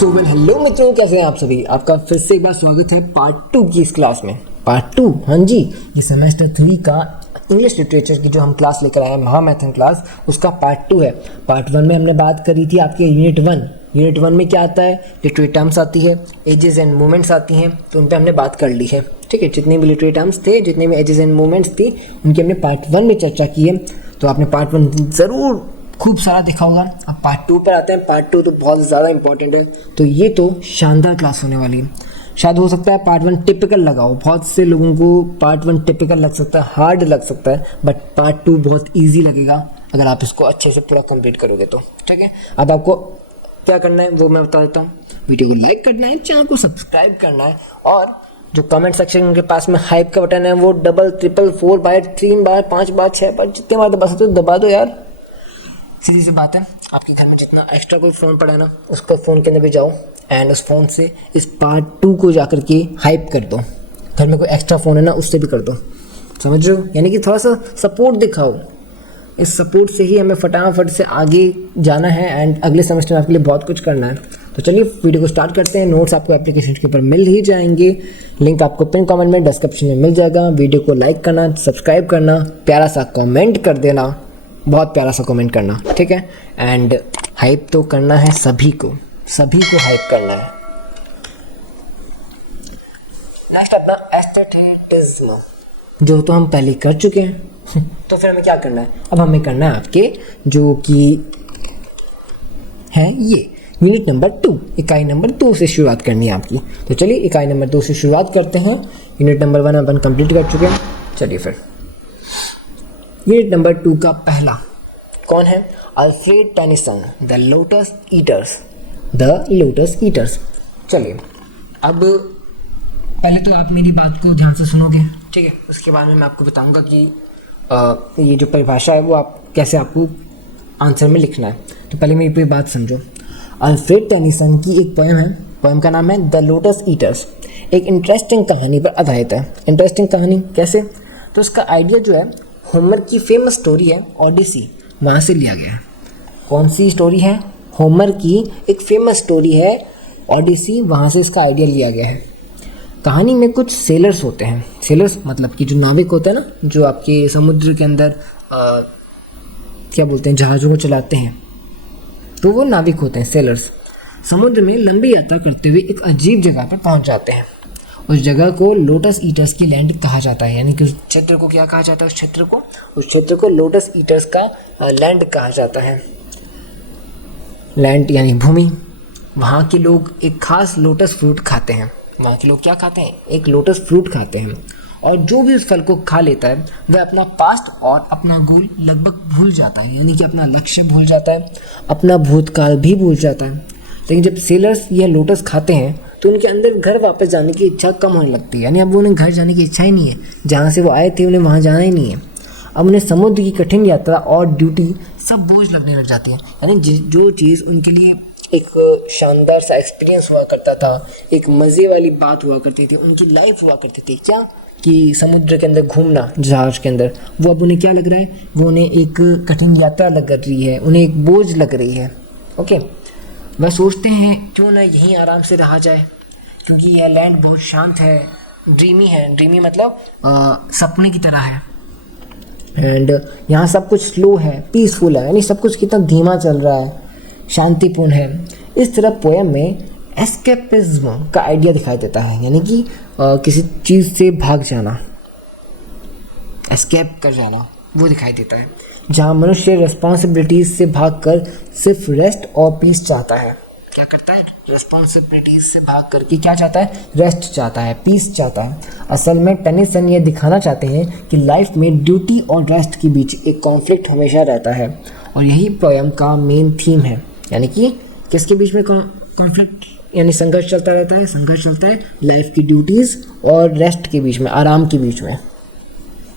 Hello मित्रों, कैसे हैं आप सभी। आपका फिर से एक बार स्वागत है पार्ट 2 की इस क्लास में। पार्ट 2, हाँ जी, ये सेमेस्टर 3 का इंग्लिश लिटरेचर की जो हम क्लास लेकर आए हैं, महामैथन क्लास, उसका पार्ट 2 है। पार्ट 1 में हमने बात करी थी आपके यूनिट 1 में क्या आता है, लिटरेरी टर्म्स आती है, एजेस एंड मूवमेंट्स आती हैं, तो उन पर हमने बात कर ली है। ठीक है, जितने भी लिटरेरी टर्म्स थे, जितने भी एजेस एंड मूवमेंट्स थी, उनकी हमने पार्ट 1 में चर्चा की है। तो आपने पार्ट 1 ज़रूर खूब सारा देखा होगा। अब पार्ट 2 पर आते हैं। पार्ट 2 तो बहुत ज़्यादा इंपॉर्टेंट है, तो ये तो शानदार क्लास होने वाली है। शायद हो सकता है पार्ट 1 टिपिकल लगा हो, बहुत से लोगों को पार्ट 1 टिपिकल लग सकता है, हार्ड लग सकता है, बट पार्ट 2 बहुत ईजी लगेगा अगर आप इसको अच्छे से पूरा कंप्लीट करोगे तो। ठीक है, अब आपको क्या करना है वो मैं बता देता हूँ। वीडियो को लाइक करना है, चैनल को सब्सक्राइब करना है, और जो कमेंट सेक्शन के पास में हाइप का बटन है वो डबल, ट्रिपल, 4 बार, 3 बार, 5 बार, 6 बार, जितने बार दबा सकते हो दबा दो यार। सीधी सी बात है, आपके घर में जितना एक्स्ट्रा कोई फ़ोन पड़ा है ना, उसको फ़ोन के अंदर भी जाओ एंड उस फ़ोन से इस पार्ट 2 को जा कर के हाइप कर दो। घर में कोई एक्स्ट्रा फ़ोन है ना, उससे भी कर दो। समझ रहे हो, यानी कि थोड़ा सा सपोर्ट दिखाओ। इस सपोर्ट से ही हमें फटाफट से आगे जाना है एंड अगले सेमेस्टर में आपके लिए बहुत कुछ करना है। तो चलिए वीडियो को स्टार्ट करते हैं। नोट्स आपको एप्लीकेशन के ऊपर मिल ही जाएंगे, लिंक आपको पिन कमेंट में, डिस्क्रिप्शन में मिल जाएगा। वीडियो को लाइक करना, सब्सक्राइब करना, प्यारा सा कमेंट कर देना, बहुत प्यारा सा कमेंट करना, ठीक है। एंड हाइप तो करना है सभी को हाइप करना है। नेक्स्ट अपना एस्थेटिज्म, जो तो हम पहले कर चुके हैं तो फिर हमें क्या करना है, अब हमें करना है आपके जो कि है ये यूनिट नंबर 2, इकाई नंबर 2 से शुरुआत करनी है आपकी। तो चलिए इकाई नंबर 2 से शुरुआत करते हैं। यूनिट नंबर 1 अपन कंप्लीट कर चुके हैं। चलिए फिर यूनिट नंबर 2 का पहला कौन है, Alfred Tennyson, the lotus eaters. चलिए, अब पहले तो आप मेरी बात को ध्यान से सुनोगे, ठीक है। उसके बाद में मैं आपको बताऊंगा कि ये जो परिभाषा है वो आप कैसे आपको आंसर में लिखना है। तो पहले मेरी पूरी बात समझो। अल्फ्रेड टेनिसन की एक पोएम है, पोएम का नाम है द लोटस ईटर्स। एक इंटरेस्टिंग कहानी पर आधारित है। इंटरेस्टिंग कहानी कैसे, तो उसका आइडिया जो है होमर की फेमस स्टोरी है ओडिसी, वहाँ से लिया गया है। कौन सी स्टोरी है, होमर की एक फेमस स्टोरी है ओडिसी, वहाँ से इसका आइडिया लिया गया है। कहानी में कुछ सेलर्स होते हैं। सेलर्स मतलब कि जो नाविक होते हैं ना, जो आपके समुद्र के अंदर क्या बोलते हैं, जहाज़ों को चलाते हैं, तो वो नाविक होते हैं, सेलर्स। समुद्र में लंबी यात्रा करते हुए एक अजीब जगह पर पहुंच जाते हैं। उस जगह को लोटस ईटर्स की लैंड कहा जाता है, यानी कि उस क्षेत्र को क्या कहा जाता है, उस क्षेत्र को लोटस ईटर्स का लैंड कहा जाता है। लैंड यानी भूमि। वहाँ के लोग एक खास लोटस फ्रूट खाते हैं। वहाँ के लोग क्या खाते हैं, एक लोटस फ्रूट खाते हैं, और जो भी उस फल को खा लेता है वह अपना पास्ट और अपना गोल लगभग भूल जाता है, यानी कि अपना लक्ष्य भूल जाता है, अपना भूतकाल भी भूल जाता है। लेकिन जब सेलर्स यह लोटस खाते हैं तो उनके अंदर घर वापस जाने की इच्छा कम होने लगती है, यानी अब उन्हें घर जाने की इच्छा ही नहीं है, जहाँ से वो आए थे उन्हें वहाँ जाना ही नहीं है। अब उन्हें समुद्र की कठिन यात्रा और ड्यूटी सब बोझ लगने लग जाती है। यानी जो चीज़ उनके लिए एक शानदार सा एक्सपीरियंस हुआ करता था, एक मज़े वाली बात हुआ करती थी, उनकी लाइफ हुआ करती थी, क्या कि समुद्र के अंदर घूमना जहाज़ के अंदर, वो अब उन्हें क्या लग रहा है, वो उन्हें एक कठिन यात्रा लग रही है, उन्हें एक बोझ लग रही है। ओके, वह सोचते हैं क्यों ना यहीं आराम से रहा जाए, क्योंकि यह लैंड बहुत शांत है, ड्रीमी है। ड्रीमी मतलब सपने की तरह है, एंड यहाँ सब कुछ स्लो है, पीसफुल है, यानी सब कुछ कितना धीमा चल रहा है, शांतिपूर्ण है। इस तरह पोएम में एस्केपिज्म का आइडिया दिखाई देता है, यानी कि किसी चीज़ से भाग जाना, एस्केप कर जाना, वो दिखाई देता है। जहाँ मनुष्य रिस्पॉन्सिबिलिटीज से भागकर सिर्फ रेस्ट और पीस चाहता है। क्या करता है, रिस्पॉन्सिबिलिटीज से भाग करके क्या चाहता है, रेस्ट चाहता है, पीस चाहता है। असल में टेनिसन ये दिखाना चाहते हैं कि लाइफ में ड्यूटी और रेस्ट के बीच एक कॉन्फ्लिक्ट हमेशा रहता है, और यही पोएम का मेन थीम है। यानी कि किसके बीच में कॉन्फ्लिक्ट, यानी संघर्ष चलता रहता है, संघर्ष चलता है लाइफ की ड्यूटीज़ और रेस्ट के बीच में, आराम के बीच में।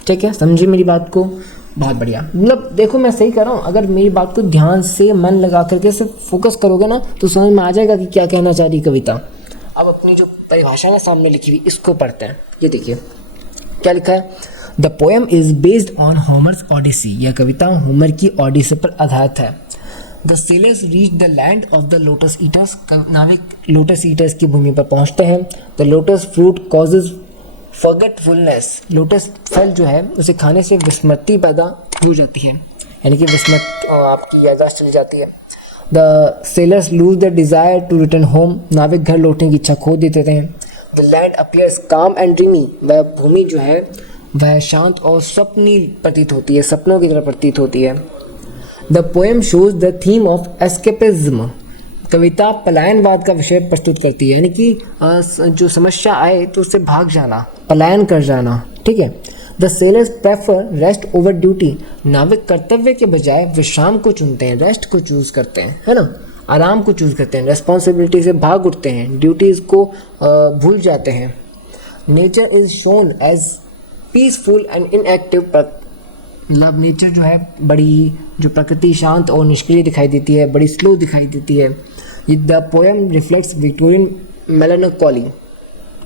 ठीक है, समझिए मेरी बात को, बहुत बढ़िया। मतलब देखो मैं सही कर रहा हूँ, अगर मेरी बात को ध्यान से मन लगा करके सिर्फ फोकस करोगे ना तो समझ में आ जाएगा कि क्या कहना चाह रही कविता। अब अपनी जो परिभाषा है सामने लिखी हुई, इसको पढ़ते हैं। ये देखिए क्या लिखा है, the poem is based on Homer's Odyssey. यह कविता होमर की ओडिसी पर आधारित है। The sailors reach the land of the lotus eaters, नाविक लोटस ईटर्स की भूमि पर पहुंचते हैं। The lotus fruit causes forgetfulness, lotus फल जो है उसे खाने से विस्मृति पैदा हो जाती है, यानी कि विस्मृत आपकी याददाश्त चली जाती है। The sailors lose the desire to return home, नाविक घर लौटने की इच्छा खो देते हैं। The land appears calm and dreamy, वह भूमि जो है वह शांत और स्वप्नी प्रतीत होती है, सपनों की तरह प्रतीत होती है। The poem shows the theme of escapism, कविता पलायनवाद का विषय प्रस्तुत करती है, यानी कि जो समस्या आए तो उससे भाग जाना, पलायन कर जाना, ठीक है। The sellers prefer rest over duty, नाविक कर्तव्य के बजाय विश्राम को चुनते हैं, रेस्ट को चूज करते हैं, है ना, आराम को चूज करते हैं, रेस्पॉन्सिबिलिटी से भाग उठते हैं, ड्यूटीज़ को भूल जाते हैं। Nature is shown as peaceful and inactive, मतलब नेचर जो है बड़ी, जो प्रकृति शांत और निष्क्रिय दिखाई देती है, बड़ी स्लो दिखाई देती है। द पोएम रिफ्लेक्ट्स विक्टोरियन मेलानकोली,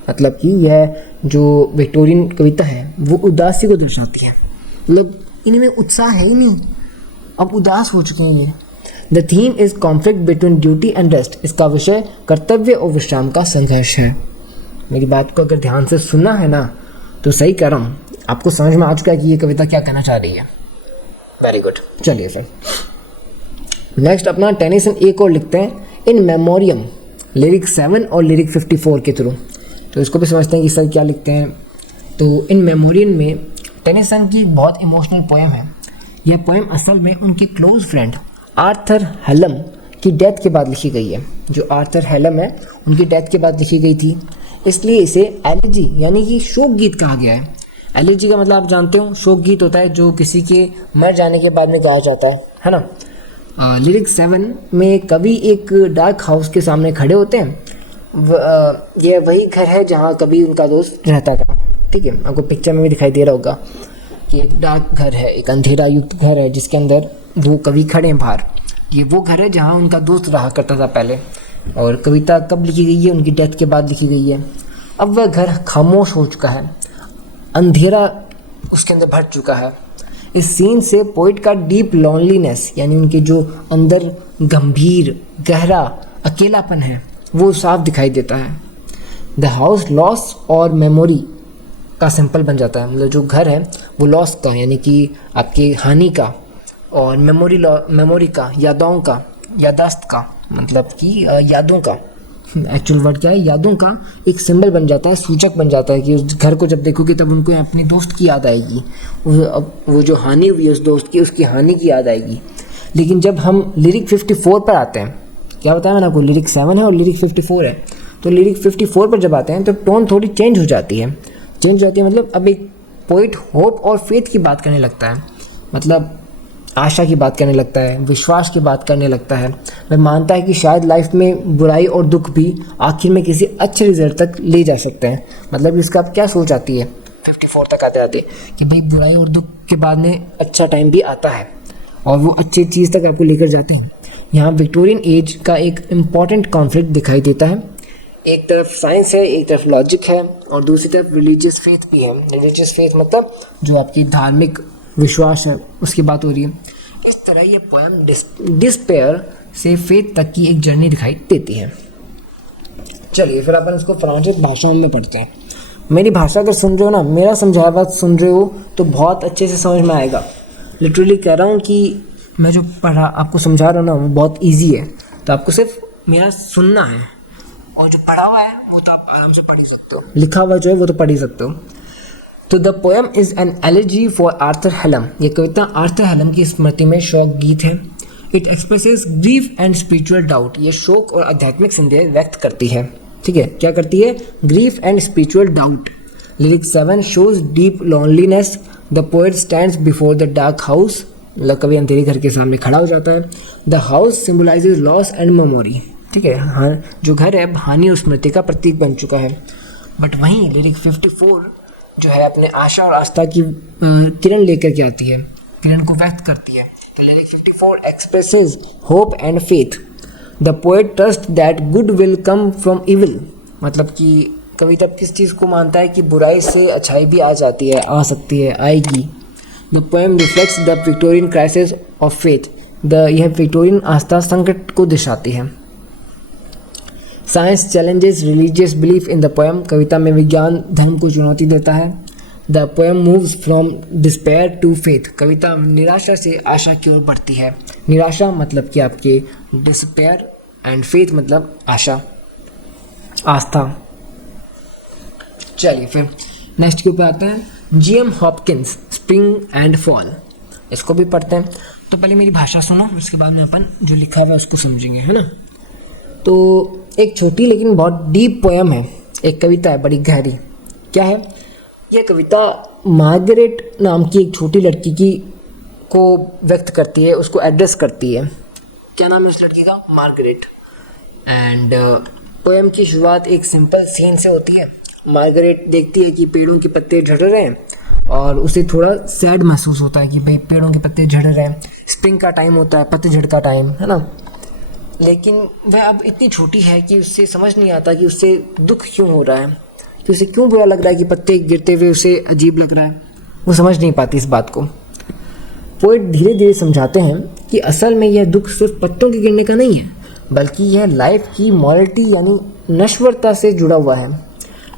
मतलब कि यह जो विक्टोरियन कविता है वो उदासी को दर्शाती है, मतलब इनमें उत्साह है ही नहीं, अब उदास हो चुके हैं ये। The theme is conflict between duty and rest, इसका विषय कर्तव्य और विश्राम का संघर्ष है। मेरी बात को अगर ध्यान से सुनना है ना तो सही कर रहा हूँ, आपको समझ में आ चुका है कि ये कविता क्या कहना चाह रही है। वेरी गुड, चलिए फिर नेक्स्ट अपना टेनिसन एक और लिखते हैं, इन मेमोरियम, लिरिक 7 और लिरिक 54 के थ्रू। तो इसको भी समझते हैं कि सर क्या लिखते हैं। तो इन मेमोरियम में टेनिसन की बहुत इमोशनल पोएम है। यह पोएम असल में उनके क्लोज फ्रेंड आर्थर हेलम की डेथ के बाद लिखी गई है। जो आर्थर हेलम है उनकी डेथ के बाद लिखी गई थी, इसलिए इसे एलिजी यानी कि शोक गीत कहा गया है। एलिजी का मतलब आप जानते हो, शोक गीत होता है जो किसी के मर जाने के बाद में गाया जाता है ना। लिरिक 7 में कवि एक डार्क हाउस के सामने खड़े होते हैं। यह वही घर है जहाँ कभी उनका दोस्त रहता था, ठीक है, आपको पिक्चर में भी दिखाई दे रहा होगा कि एक डार्क घर है, एक अंधेरा युक्त घर है जिसके अंदर वो कवि खड़े हैं बाहर। ये वो घर है जहाँ उनका दोस्त रहा करता था पहले, और कविता कब लिखी गई है, उनकी डेथ के बाद लिखी गई है। अब वह घर खामोश हो चुका है, अंधेरा उसके अंदर भर चुका है। इस सीन से पोइट का डीप लॉनलीनेस यानी उनके जो अंदर गंभीर गहरा अकेलापन है वो साफ दिखाई देता है। द हाउस लॉस और मेमोरी का सिंपल बन जाता है, मतलब जो घर है वो लॉस का यानी कि आपकी हानि का, और मेमोरी का यादों का, यादाश्त का, मतलब कि यादों का, एक्चुअल वर्ड क्या है, यादों का एक सिंबल बन जाता है, सूचक बन जाता है कि उस घर को जब देखोगे तब उनको अपने दोस्त की याद आएगी, वो जो हानि हुई है उस दोस्त की, उसकी हानि की याद आएगी। लेकिन जब हम लिरिक 54 पर आते हैं, क्या बताया मैंने आपको, लिरिक 7 है और लिरिक 54 है, तो लिरिक 54 पर जब आते हैं तो टोन थोड़ी चेंज हो जाती है। मतलब अब एक पोइट होप और फेथ की बात करने लगता है, मतलब आशा की बात करने लगता है, विश्वास की बात करने लगता है। वह मानता है कि शायद लाइफ में बुराई और दुख भी आखिर में किसी अच्छे रिजल्ट तक ले जा सकते हैं। मतलब इसका क्या सोच आती है 54 तक आते आते कि भाई बुराई और दुख के बाद में अच्छा टाइम भी आता है और वो अच्छी चीज़ तक आपको लेकर जाते हैं। यहाँ विक्टोरियन एज का एक इम्पॉर्टेंट कॉन्फ्लिक्ट दिखाई देता है। एक तरफ साइंस है, एक तरफ लॉजिक है, और दूसरी तरफ रिलीजियस फेथ भी है। रिलीजियस फेथ मतलब जो आपकी धार्मिक विश्वास है उसकी बात हो रही है। इस तरह ये पोएम डिस्पेयर से फेथ तक की एक जर्नी दिखाई देती है। चलिए फिर अपन इसको फ्रांसीसी भाषाओं में पढ़ते हैं। मेरी भाषा अगर सुन रहे हो ना, मेरा समझाया बात सुन रहे हो तो बहुत अच्छे से समझ में आएगा। लिटरली कह रहा हूँ कि मैं जो पढ़ा आपको समझा रहा हूँ ना वो बहुत ईजी है, तो आपको सिर्फ मेरा सुनना है, और जो पढ़ा हुआ है वो तो आप आराम से पढ़ ही सकते हो, लिखा हुआ जो है वो तो पढ़ ही सकते हो। तो the poem is an elegy for Arthur Hallam, ये कविता आर्थर हेलम की स्मृति में शोक गीत है। It expresses grief and spiritual doubt, ये शोक और आध्यात्मिक संदेह व्यक्त करती है। ठीक है, क्या करती है, grief and spiritual doubt. Lyric 7 shows deep loneliness, the poet stands before the dark house, मतलब कभी अंधेरे घर के सामने खड़ा हो जाता है। The house symbolises loss and memory, ठीक है, हाँ जो घर है हानि और स्मृति का प्रतीक बन चुका है। बट वहीं लिरिक 54 जो है अपने आशा और आस्था की किरण लेकर के आती है, किरण को व्यक्त करती है। तो lyric 54 expresses hope and faith, the poet trust that good will come from evil, मतलब कि कवि तब किस चीज़ को मानता है कि बुराई से अच्छाई भी आ जाती है, आ सकती है, आएगी। The poem reflects the Victorian crisis of faith, यह विक्टोरियन आस्था संकट को दर्शाती है। Science challenges religious belief in the poem, कविता में विज्ञान धर्म को चुनौती देता है। The poem moves from despair to faith, कविता निराशा से आशा की ओर बढ़ती है। निराशा मतलब कि आपके डिस्पेयर एंड फेथ मतलब आशा, आस्था। चलिए फिर नेक्स्ट के ऊपर आते हैं। GM. Hopkins spring and fall, इसको भी पढ़ते हैं। तो पहले मेरी भाषा सुनो, उसके बाद में अपन जो लिखा हुआ है उसको समझेंगे, है ना। तो एक छोटी लेकिन बहुत डीप पोएम है, एक कविता है बड़ी गहरी। क्या है यह कविता? मार्गरेट नाम की एक छोटी लड़की की को व्यक्त करती है, उसको एड्रेस करती है। क्या नाम है उस लड़की का? मार्गरेट। एंड पोएम की शुरुआत एक सिंपल सीन से होती है। मार्गरेट देखती है कि पेड़ों के पत्ते झड़ रहे हैं और उसे थोड़ा सैड महसूस होता है कि भाई पेड़ों के पत्ते झड़ रहे हैं, स्प्रिंग का टाइम होता है, पत्तेझड़ का टाइम, है ना। लेकिन वह अब इतनी छोटी है कि उससे समझ नहीं आता कि उससे दुख क्यों हो रहा है, कि उसे क्यों बुरा लग रहा है कि पत्ते गिरते हुए उसे अजीब लग रहा है। वो समझ नहीं पाती इस बात को। पोएट धीरे धीरे समझाते हैं कि असल में यह दुख सिर्फ पत्तों के गिरने का नहीं है, बल्कि यह लाइफ की मॉरलिटी यानी नश्वरता से जुड़ा हुआ है।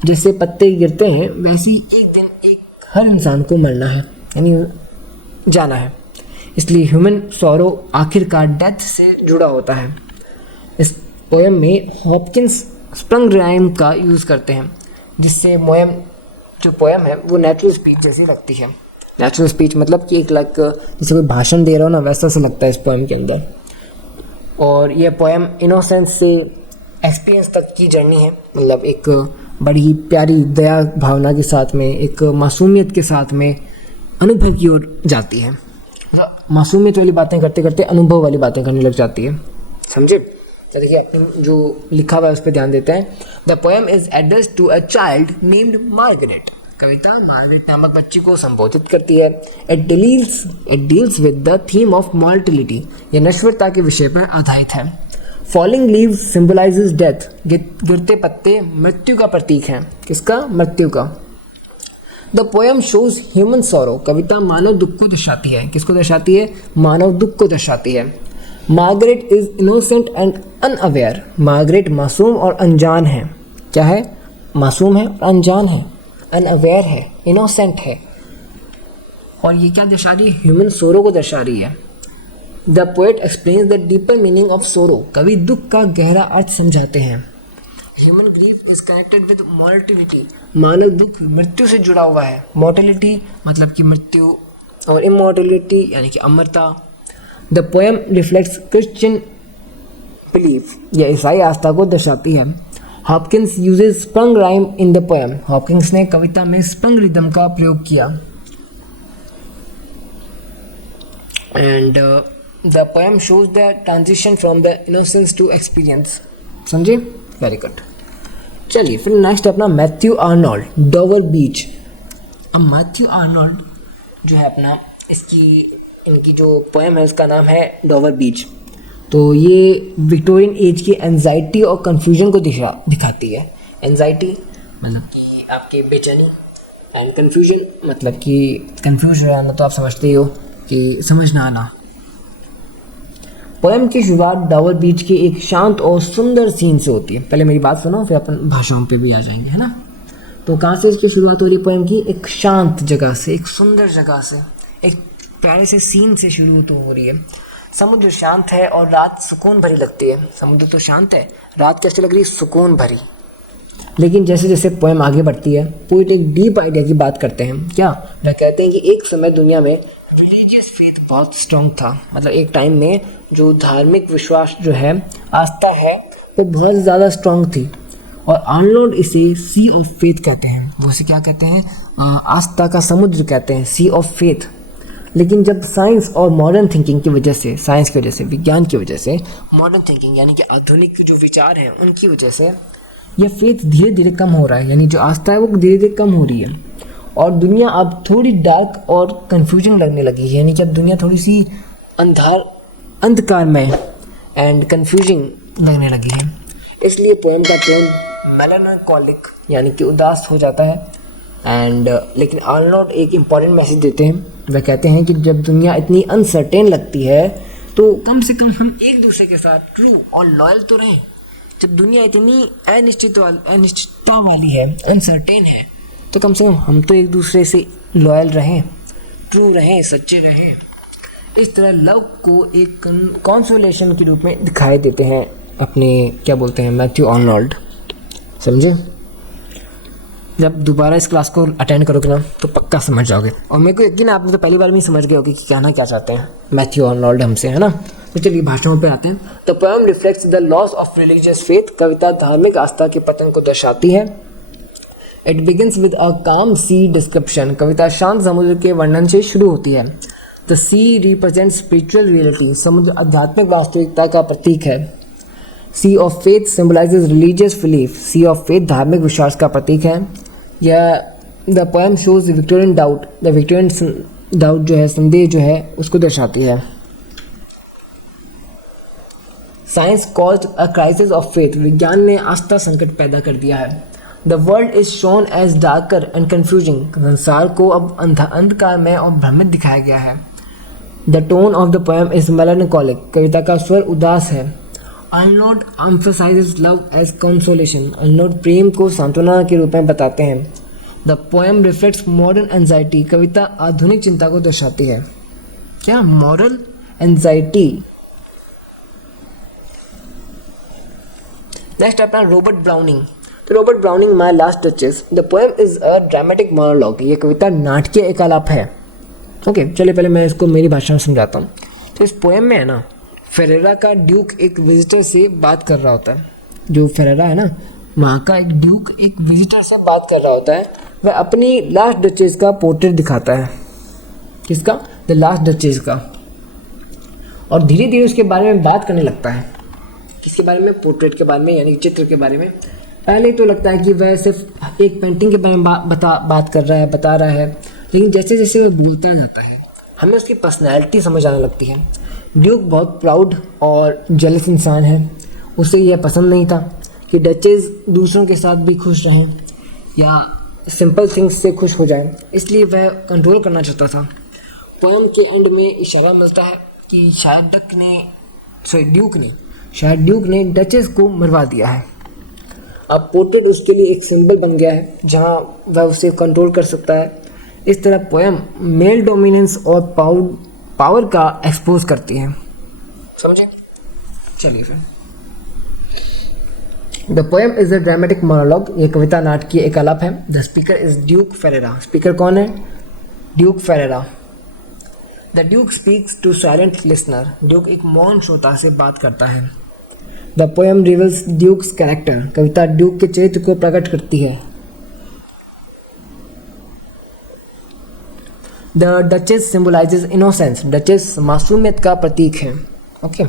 जैसे पत्ते गिरते हैं वैसे ही एक दिन एक हर इंसान को मरना है, यानी जाना है। इसलिए ह्यूमन सॉरो आखिरकार डेथ से जुड़ा होता है। इस पोएम में हॉपकिंस स्प्रंग राइम का यूज़ करते हैं, जिससे जो पोएम है वो नेचुरल स्पीच जैसी लगती है। नेचुरल स्पीच मतलब कि एक लाइक जैसे कोई भाषण दे रहा हो ना, वैसा से लगता है इस पोएम के अंदर। और यह पोएम इनोसेंस से एक्सपीरियंस तक की जर्नी है, मतलब एक बड़ी प्यारी दया भावना के साथ में, एक मासूमियत के साथ में अनुभव की ओर जाती है। मासूमियत वाली बातें करते करते अनुभव वाली बातें करने लग जाती है, समझे। तो देखिए अपन जो लिखा हुआ है उस पर ध्यान देते हैं। The poem is addressed to a child named Margaret, कविता मार्गरेट नामक बच्ची को संबोधित करती है। It deals with the theme of mortality, यह नश्वरता के विषय पर आधारित है। फॉलिंग लीव्स सिंबलाइजेस डेथ, गिरते पत्ते मृत्यु का प्रतीक हैं। किसका? मृत्यु का। The poem shows human sorrow, कविता मानव दुख को दर्शाती है। किसको दर्शाती है? मानव दुख को दर्शाती है। Margaret is innocent and unaware, Margaret मासूम और अनजान है। क्या है? मासूम है, अनजान है, अनअवेयर है, इनोसेंट है। और ये क्या दर्शा रही है? ह्यूमन सोरो को दर्शा रही है। The poet explains the deeper meaning of sorrow, कवि दुख का गहरा अर्थ समझाते हैं। Human grief is connected with mortality, मानव दुख मृत्यु से जुड़ा हुआ है। मॉर्टिलिटी मतलब कि मृत्यु, और इमॉर्टिलिटी यानी कि अमरता। The poem reflects Christian belief, यह ईसाई आस्था को दर्शाती है। Hopkins uses sprung rhyme in the poem, Hopkins ने कविता में स्प्रंग रिदम का प्रयोग किया। And the poem shows the transition from the innocence to experience, समझे। Very good. चलिए फिर नेक्स्ट अपना मैथ्यू आर्नोल्ड, डोवर बीच। अब मैथ्यू आर्नोल्ड जो है अपना, इनकी जो पोएम है उसका नाम है डोवर बीच। तो ये विक्टोरियन एज की एंजाइटी और कन्फ्यूजन को दिखाती है। एंजाइटी मतलब कि आपकी बेचैनी, एंड कन्फ्यूजन मतलब कि कन्फ्यूज हो जाना, तो आप समझते ही हो कि समझ ना आना। पोएम की शुरुआत डोवर बीच के एक शांत और सुंदर सीन से होती है। पहले मेरी बात सुनो, फिर अपन भाषाओं पे भी आ जाएंगे, है ना। तो कहाँ से इसकी शुरुआत हो रही है पोएम की? एक शांत जगह से, एक सुंदर जगह से, एक प्यारे से सीन से शुरू तो हो रही है। समुद्र शांत है और रात सुकून भरी लगती है। समुद्र तो शांत है, रात कैसे लग रही है? सुकून भरी। लेकिन जैसे जैसे पोएम आगे बढ़ती है, पोएट एक डीप आइडिया की बात करते हैं। क्या वह कहते हैं कि एक समय दुनिया में रिलीजियस फेथ बहुत स्ट्रॉन्ग था, मतलब एक टाइम में जो धार्मिक विश्वास जो है, आस्था है, वो बहुत ज़्यादा स्ट्रॉन्ग थी। और आर्नोल्ड इसे सी ऑफ फेथ कहते हैं। वो इसे क्या कहते हैं? आस्था का समुद्र कहते हैं, सी ऑफ फेथ। लेकिन जब साइंस और मॉडर्न थिंकिंग की वजह से, साइंस की वजह से, विज्ञान की वजह से, मॉडर्न थिंकिंग यानी कि आधुनिक जो विचार हैं उनकी वजह से यह फेथ धीरे धीरे कम हो रहा है, यानी जो आस्था है वो धीरे धीरे कम हो रही है। और दुनिया अब थोड़ी डार्क और कंफ्यूजिंग लगने लगी है, यानी कि अब दुनिया थोड़ी सी अंधकारमय एंड कंफ्यूजिंग लगने लगी है। इसलिए पोएम का टोन मेलानकोलिक यानी कि उदास हो जाता है। एंड लेकिन आर्नोल्ड एक इम्पॉर्टेंट मैसेज देते हैं। वह कहते हैं कि जब दुनिया इतनी अनसर्टेन लगती है तो कम से कम हम एक दूसरे के साथ ट्रू और लॉयल तो रहें। जब दुनिया इतनी अनिश्चितता वाली है, अनसर्टेन है, तो कम से कम हम तो एक दूसरे से लॉयल रहें, ट्रू रहें, सच्चे रहें। इस तरह लव को एक कंसोलेशन के रूप में दिखाई देते हैं अपने क्या बोलते हैं मैथ्यू आर्नोल्ड। समझे? जब दोबारा इस क्लास को अटेंड करोगे ना तो पक्का समझ जाओगे, और मेरे को यकीन है आपने तो पहली बार में ही समझ गए होगे कि कहना क्या चाहते हैं मैथ्यू आर्नोल्ड हमसे, है ना। तो चलिए भाषाओं पे आते हैं। The poem reflects the loss of religious faith. कविता धार्मिक आस्था के पतन को दर्शाती है। इट बिगिंस विद अ काम सी डिस्क्रिप्शन। कविता शांत समुद्र के वर्णन से शुरू होती है। The sea represent spiritual reality. समुद्र आध्यात्मिक वास्तविकता का प्रतीक है। Sea of faith symbolises religious belief. Sea of faith धार्मिक विश्वास का प्रतीक है। या the poem shows Victorian doubt. The Victorian doubt जो है, संदेह जो है, उसको दर्शाती है। Science called a crisis of faith. विज्ञान ने आस्था संकट पैदा कर दिया है। The world is shown as darker and confusing. संसार को अब अंधकारमय और भ्रमित दिखाया गया है। The tone of the poem is melancholic. कविता का स्वर उदास है। Arnold emphasizes love as consolation. Arnold प्रेम को सांत्वना के रूप में बताते हैं। The poem reflects modern anxiety. कविता आधुनिक चिंता को दर्शाती है। क्या? Moral anxiety. नेक्स्ट अपना रॉबर्ट ब्राउनिंग। तो Robert Browning my last duchess. The poem is a dramatic monologue. ये कविता नाटकीय एकालाप है। ओके, चलिए पहले मैं इसको मेरी भाषा में समझाता हूँ। तो इस पोएम में है ना, फेरेरा का ड्यूक एक विजिटर से बात कर रहा होता है। जो फेरेरा है ना, वहाँ का एक ड्यूक एक विजिटर से बात कर रहा होता है। वह अपनी लास्ट डचेस का पोर्ट्रेट दिखाता है। किसका? द लास्ट डचेस का। और धीरे धीरे उसके बारे में बात करने लगता है। किसके बारे में? पोर्ट्रेट के बारे में, यानी चित्र के बारे में। पहले तो लगता है कि वह सिर्फ एक पेंटिंग के बारे में बात कर रहा है, बता रहा है, लेकिन जैसे जैसे वो बोलता जाता है हमें उसकी पर्सनैलिटी समझ आने लगती है। ड्यूक बहुत प्राउड और जेलस इंसान है। उसे यह पसंद नहीं था कि डचेस दूसरों के साथ भी खुश रहें या सिंपल थिंग्स से खुश हो जाएं, इसलिए वह कंट्रोल करना चाहता था। पोएम के एंड में इशारा मिलता है कि शायद ड्यूक ने डचेस को मरवा दिया है। अब पोर्ट्रेट उसके लिए एक सिंबल बन गया है जहां वह उसे कंट्रोल कर सकता है। इस तरह पोएम मेल डोमिनेंस और पावर का एक्सपोज करती है। समझे? चलिए फिर। The poem is a dramatic monologue. ये कविता नाटकीय एकालाप है। The speaker is duke Ferrara. Speaker कौन है? Duke Ferrara. The duke speaks to silent listener. Duke एक मौन श्रोता से बात करता है। The poem reveals duke's character. कविता ड्यूक के चरित्र को प्रकट करती है। The duchess symbolizes innocence. Duchess मासूमियत का प्रतीक है। Okay.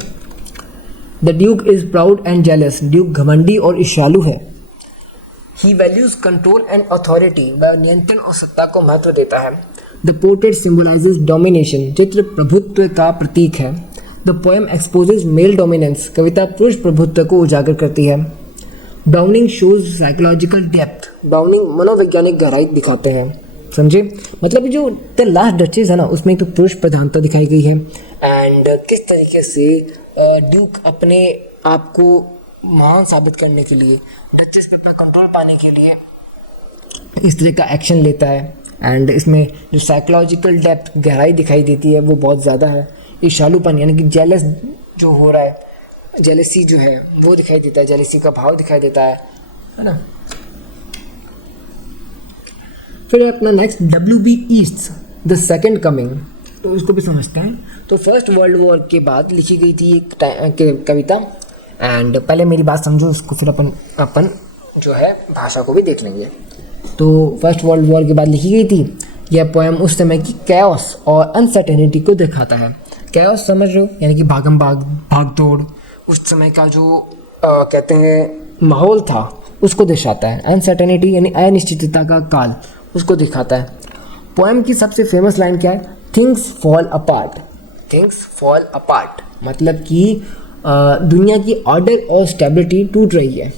The duke is proud and jealous. Duke घमंडी और ईर्ष्यालु है। He values control and authority. वह नियंत्रण और सत्ता को महत्व देता है। The portrait symbolises domination. चित्र प्रभुत्व का प्रतीक है। The poem exposes male dominance. कविता पुरुष प्रभुत्व को उजागर करती है। Browning shows psychological depth. Browning मनोवैज्ञानिक गहराई दिखाते हैं। समझे? मतलब जो द लास्ट डचेस है ना, उसमें तो पुरुष प्रधानता दिखाई गई है एंड किस तरीके से ड्यूक अपने आप को महान साबित करने के लिए, डचेस पे अपना कंट्रोल पाने के लिए इस तरह का एक्शन लेता है। एंड इसमें जो साइकोलॉजिकल डेप्थ, गहराई दिखाई देती है वो बहुत ज़्यादा है। ईर्ष्यालुपन यानी कि जेलस जो हो रहा है, जेलसी जो है वो दिखाई देता है, जेलसी का भाव दिखाई देता है ना। फिर अपना next W.B. East the second coming. तो उसको भी समझते हैं। तो फर्स्ट वर्ल्ड वॉर के बाद लिखी गई थी एक कविता। एंड पहले मेरी बात समझो उसको, फिर अपन जो है भाषा को भी देख लेंगे। तो फर्स्ट वर्ल्ड वॉर के बाद लिखी गई थी। यह पोएम उस समय की कैओस और अनसर्टेनिटी को दिखाता है। कैओस समझ रहे हो, यानी कि भाग दौड़, उस समय का जो कहते हैं माहौल था उसको दर्शाता है। अनसर्टेनिटी यानी अनिश्चितता का काल, उसको दिखाता है। पोएम की सबसे फेमस लाइन क्या है? Things fall apart. Things fall apart मतलब कि दुनिया की ऑर्डर और स्टेबिलिटी टूट रही है।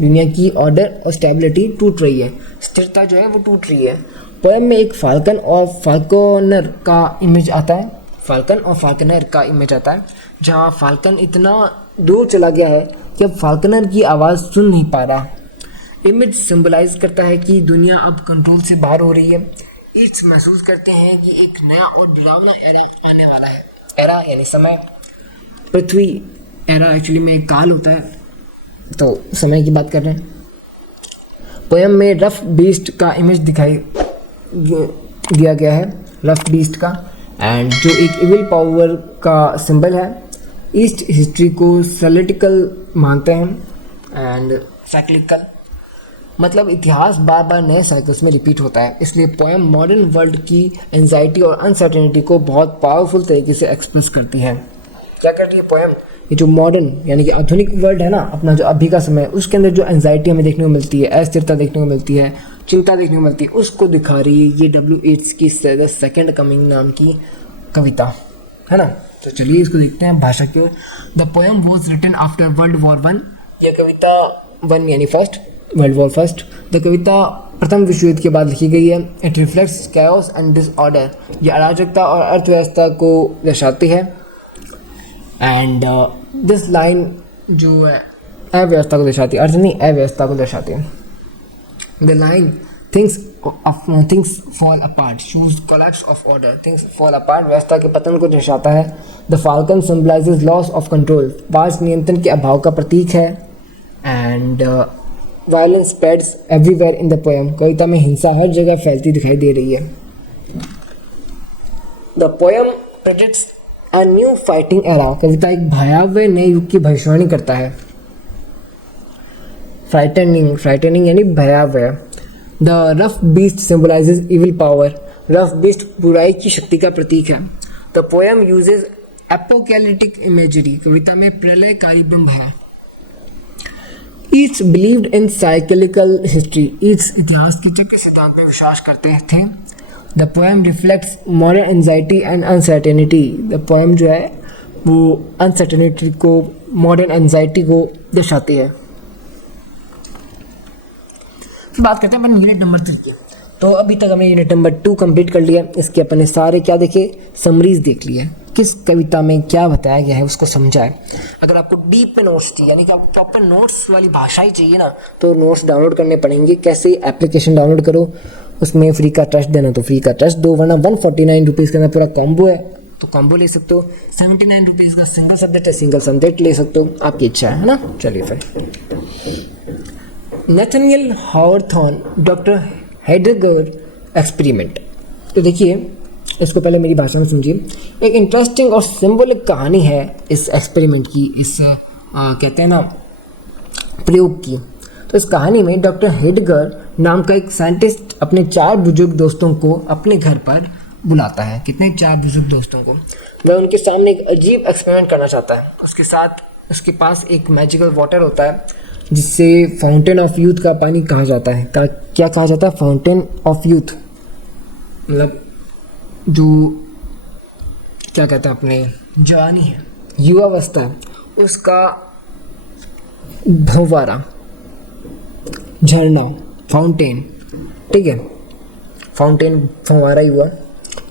दुनिया की ऑर्डर और स्टेबिलिटी टूट रही है, स्थिरता जो है वो टूट रही है। पोएम में एक फाल्कन और फाल्कोनर का इमेज आता है। फाल्कन और फाल्कनर का इमेज आता है। जहाँ फाल्कन इतना दूर चला गया है कि अब फाल्कनर की आवाज़ सुन नहीं पा रहा। इमेज सिंबलाइज करता है कि दुनिया अब कंट्रोल से बाहर हो रही है। ईच महसूस करते हैं कि एक नया और डरावना एरा आने वाला है। एरा यानी समय, पृथ्वी एरा एक्चुअली में एक काल होता है, तो समय की बात कर रहे हैं। पोएम में रफ बीस्ट का इमेज दिखाई दिया गया है, रफ बीस्ट का, एंड जो एक इविल पावर का सिंबल है। ईस्ट हिस्ट्री को सेलेटिकल मानते हैं एंड साइक्लिकल, मतलब इतिहास बार बार नए साइकिल्स में रिपीट होता है। इसलिए पोएम मॉडर्न वर्ल्ड की एंजाइटी और अनसर्टेनिटी को बहुत पावरफुल तरीके से एक्सप्रेस करती है। क्या करती है पोएम? ये जो मॉडर्न यानी कि आधुनिक वर्ल्ड है ना, अपना जो अभी का समय, उसके अंदर जो एंजाइटी हमें देखने को मिलती है, अस्थिरता देखने को मिलती है, चिंता देखने को मिलती है, उसको दिखा रही है ये W.H. की द सेकेंड कमिंग नाम की कविता, है ना। तो चलिए इसको देखते हैं भाषा की ओर। The poem was written after World War I। यह कविता 1 यानी first, world war first. The कविता प्रथम विश्व युद्ध के बाद लिखी गई है। It reflects chaos and disorder. यह अराजकता और अर्थव्यवस्था को दर्शाती है। एंड दिस लाइन जो है अव्यवस्था को दर्शाती है, अर्थ नहीं, अव्यवस्था को दर्शाती है। The line things fall apart shows collapse of order. Things fall apart व्यवस्था के पतन को दर्शाता है। The falcon symbolises loss of control. बाज नियंत्रण के अभाव का प्रतीक है। And violence spreads everywhere in the poem. कविता में हिंसा हर जगह फैलती दिखाई दे रही है। The poem predicts a new fighting era. कविता एक भयावह नए युग की भविष्यवाणी करता है। फ्राइटनिंग यानी भयावह। The rough beast symbolises evil power. Rough beast बुराई की शक्ति का प्रतीक है। The poem usage apocalyptic imagery. कविता में प्रलयकारी बिंब है। Each believed in cyclical history. Each इतिहास के चक्र सिद्धांत में विश्वास करते थे। The poem reflects modern anxiety and uncertainty. The poem जो है वो अनसर्टेनिटी को, मॉडर्न एंजाइटी को दर्शाती है। फिर बात करते हैं अपन यूनिट नंबर 3 की। तो अभी तक हमने यूनिट नंबर 2 कंप्लीट कर लिया। इसके अपने सारे क्या देखे, समरीज देख लिए, किस कविता में क्या बताया गया है उसको समझा है। अगर आपको डीप में नोट्स चाहिए, यानी कि आपको प्रॉपर नोट्स वाली भाषा ही चाहिए ना, तो नोट्स डाउनलोड करने पड़ेंगे। कैसे? एप्लीकेशन डाउनलोड करो, उसमें फ्री का ट्रस्ट देना तो फ्री का ट्रस्ट दो, वरना 149 रुपीज़ के अंदर पूरा कॉम्बो है तो कॉम्बो ले सकते हो। 79 रुपीज़ का सिंगल सब्जेक्ट है, सिंगल सब्जेक्ट ले सकते हो, आपकी इच्छा है ना। चलिए फिर नेथनियल हॉवर्थॉर्न डॉक्टर हेडगर एक्सपेरिमेंट। तो देखिए इसको पहले मेरी भाषा में समझिए। एक इंटरेस्टिंग और सिंबॉलिक कहानी है इस एक्सपेरिमेंट की, इस कहते हैं ना प्रयोग की। तो इस कहानी में डॉक्टर हेडगर नाम का एक साइंटिस्ट अपने 4 बुजुर्ग दोस्तों को अपने घर पर बुलाता है। कितने? 4 बुजुर्ग दोस्तों को। वह उनके सामने एक अजीब एक्सपेरिमेंट करना चाहता है। उसके साथ उसके पास एक मैजिकल वाटर होता है जिससे फाउंटेन ऑफ यूथ का पानी कहा जाता है। क्या कहा जाता है? फाउंटेन ऑफ यूथ, मतलब जो क्या कहते हैं अपने जवानी है, युवावस्था है, उसका फव्वारा, झरना, फाउंटेन, ठीक है, फाउंटेन फव्वारा ही हुआ।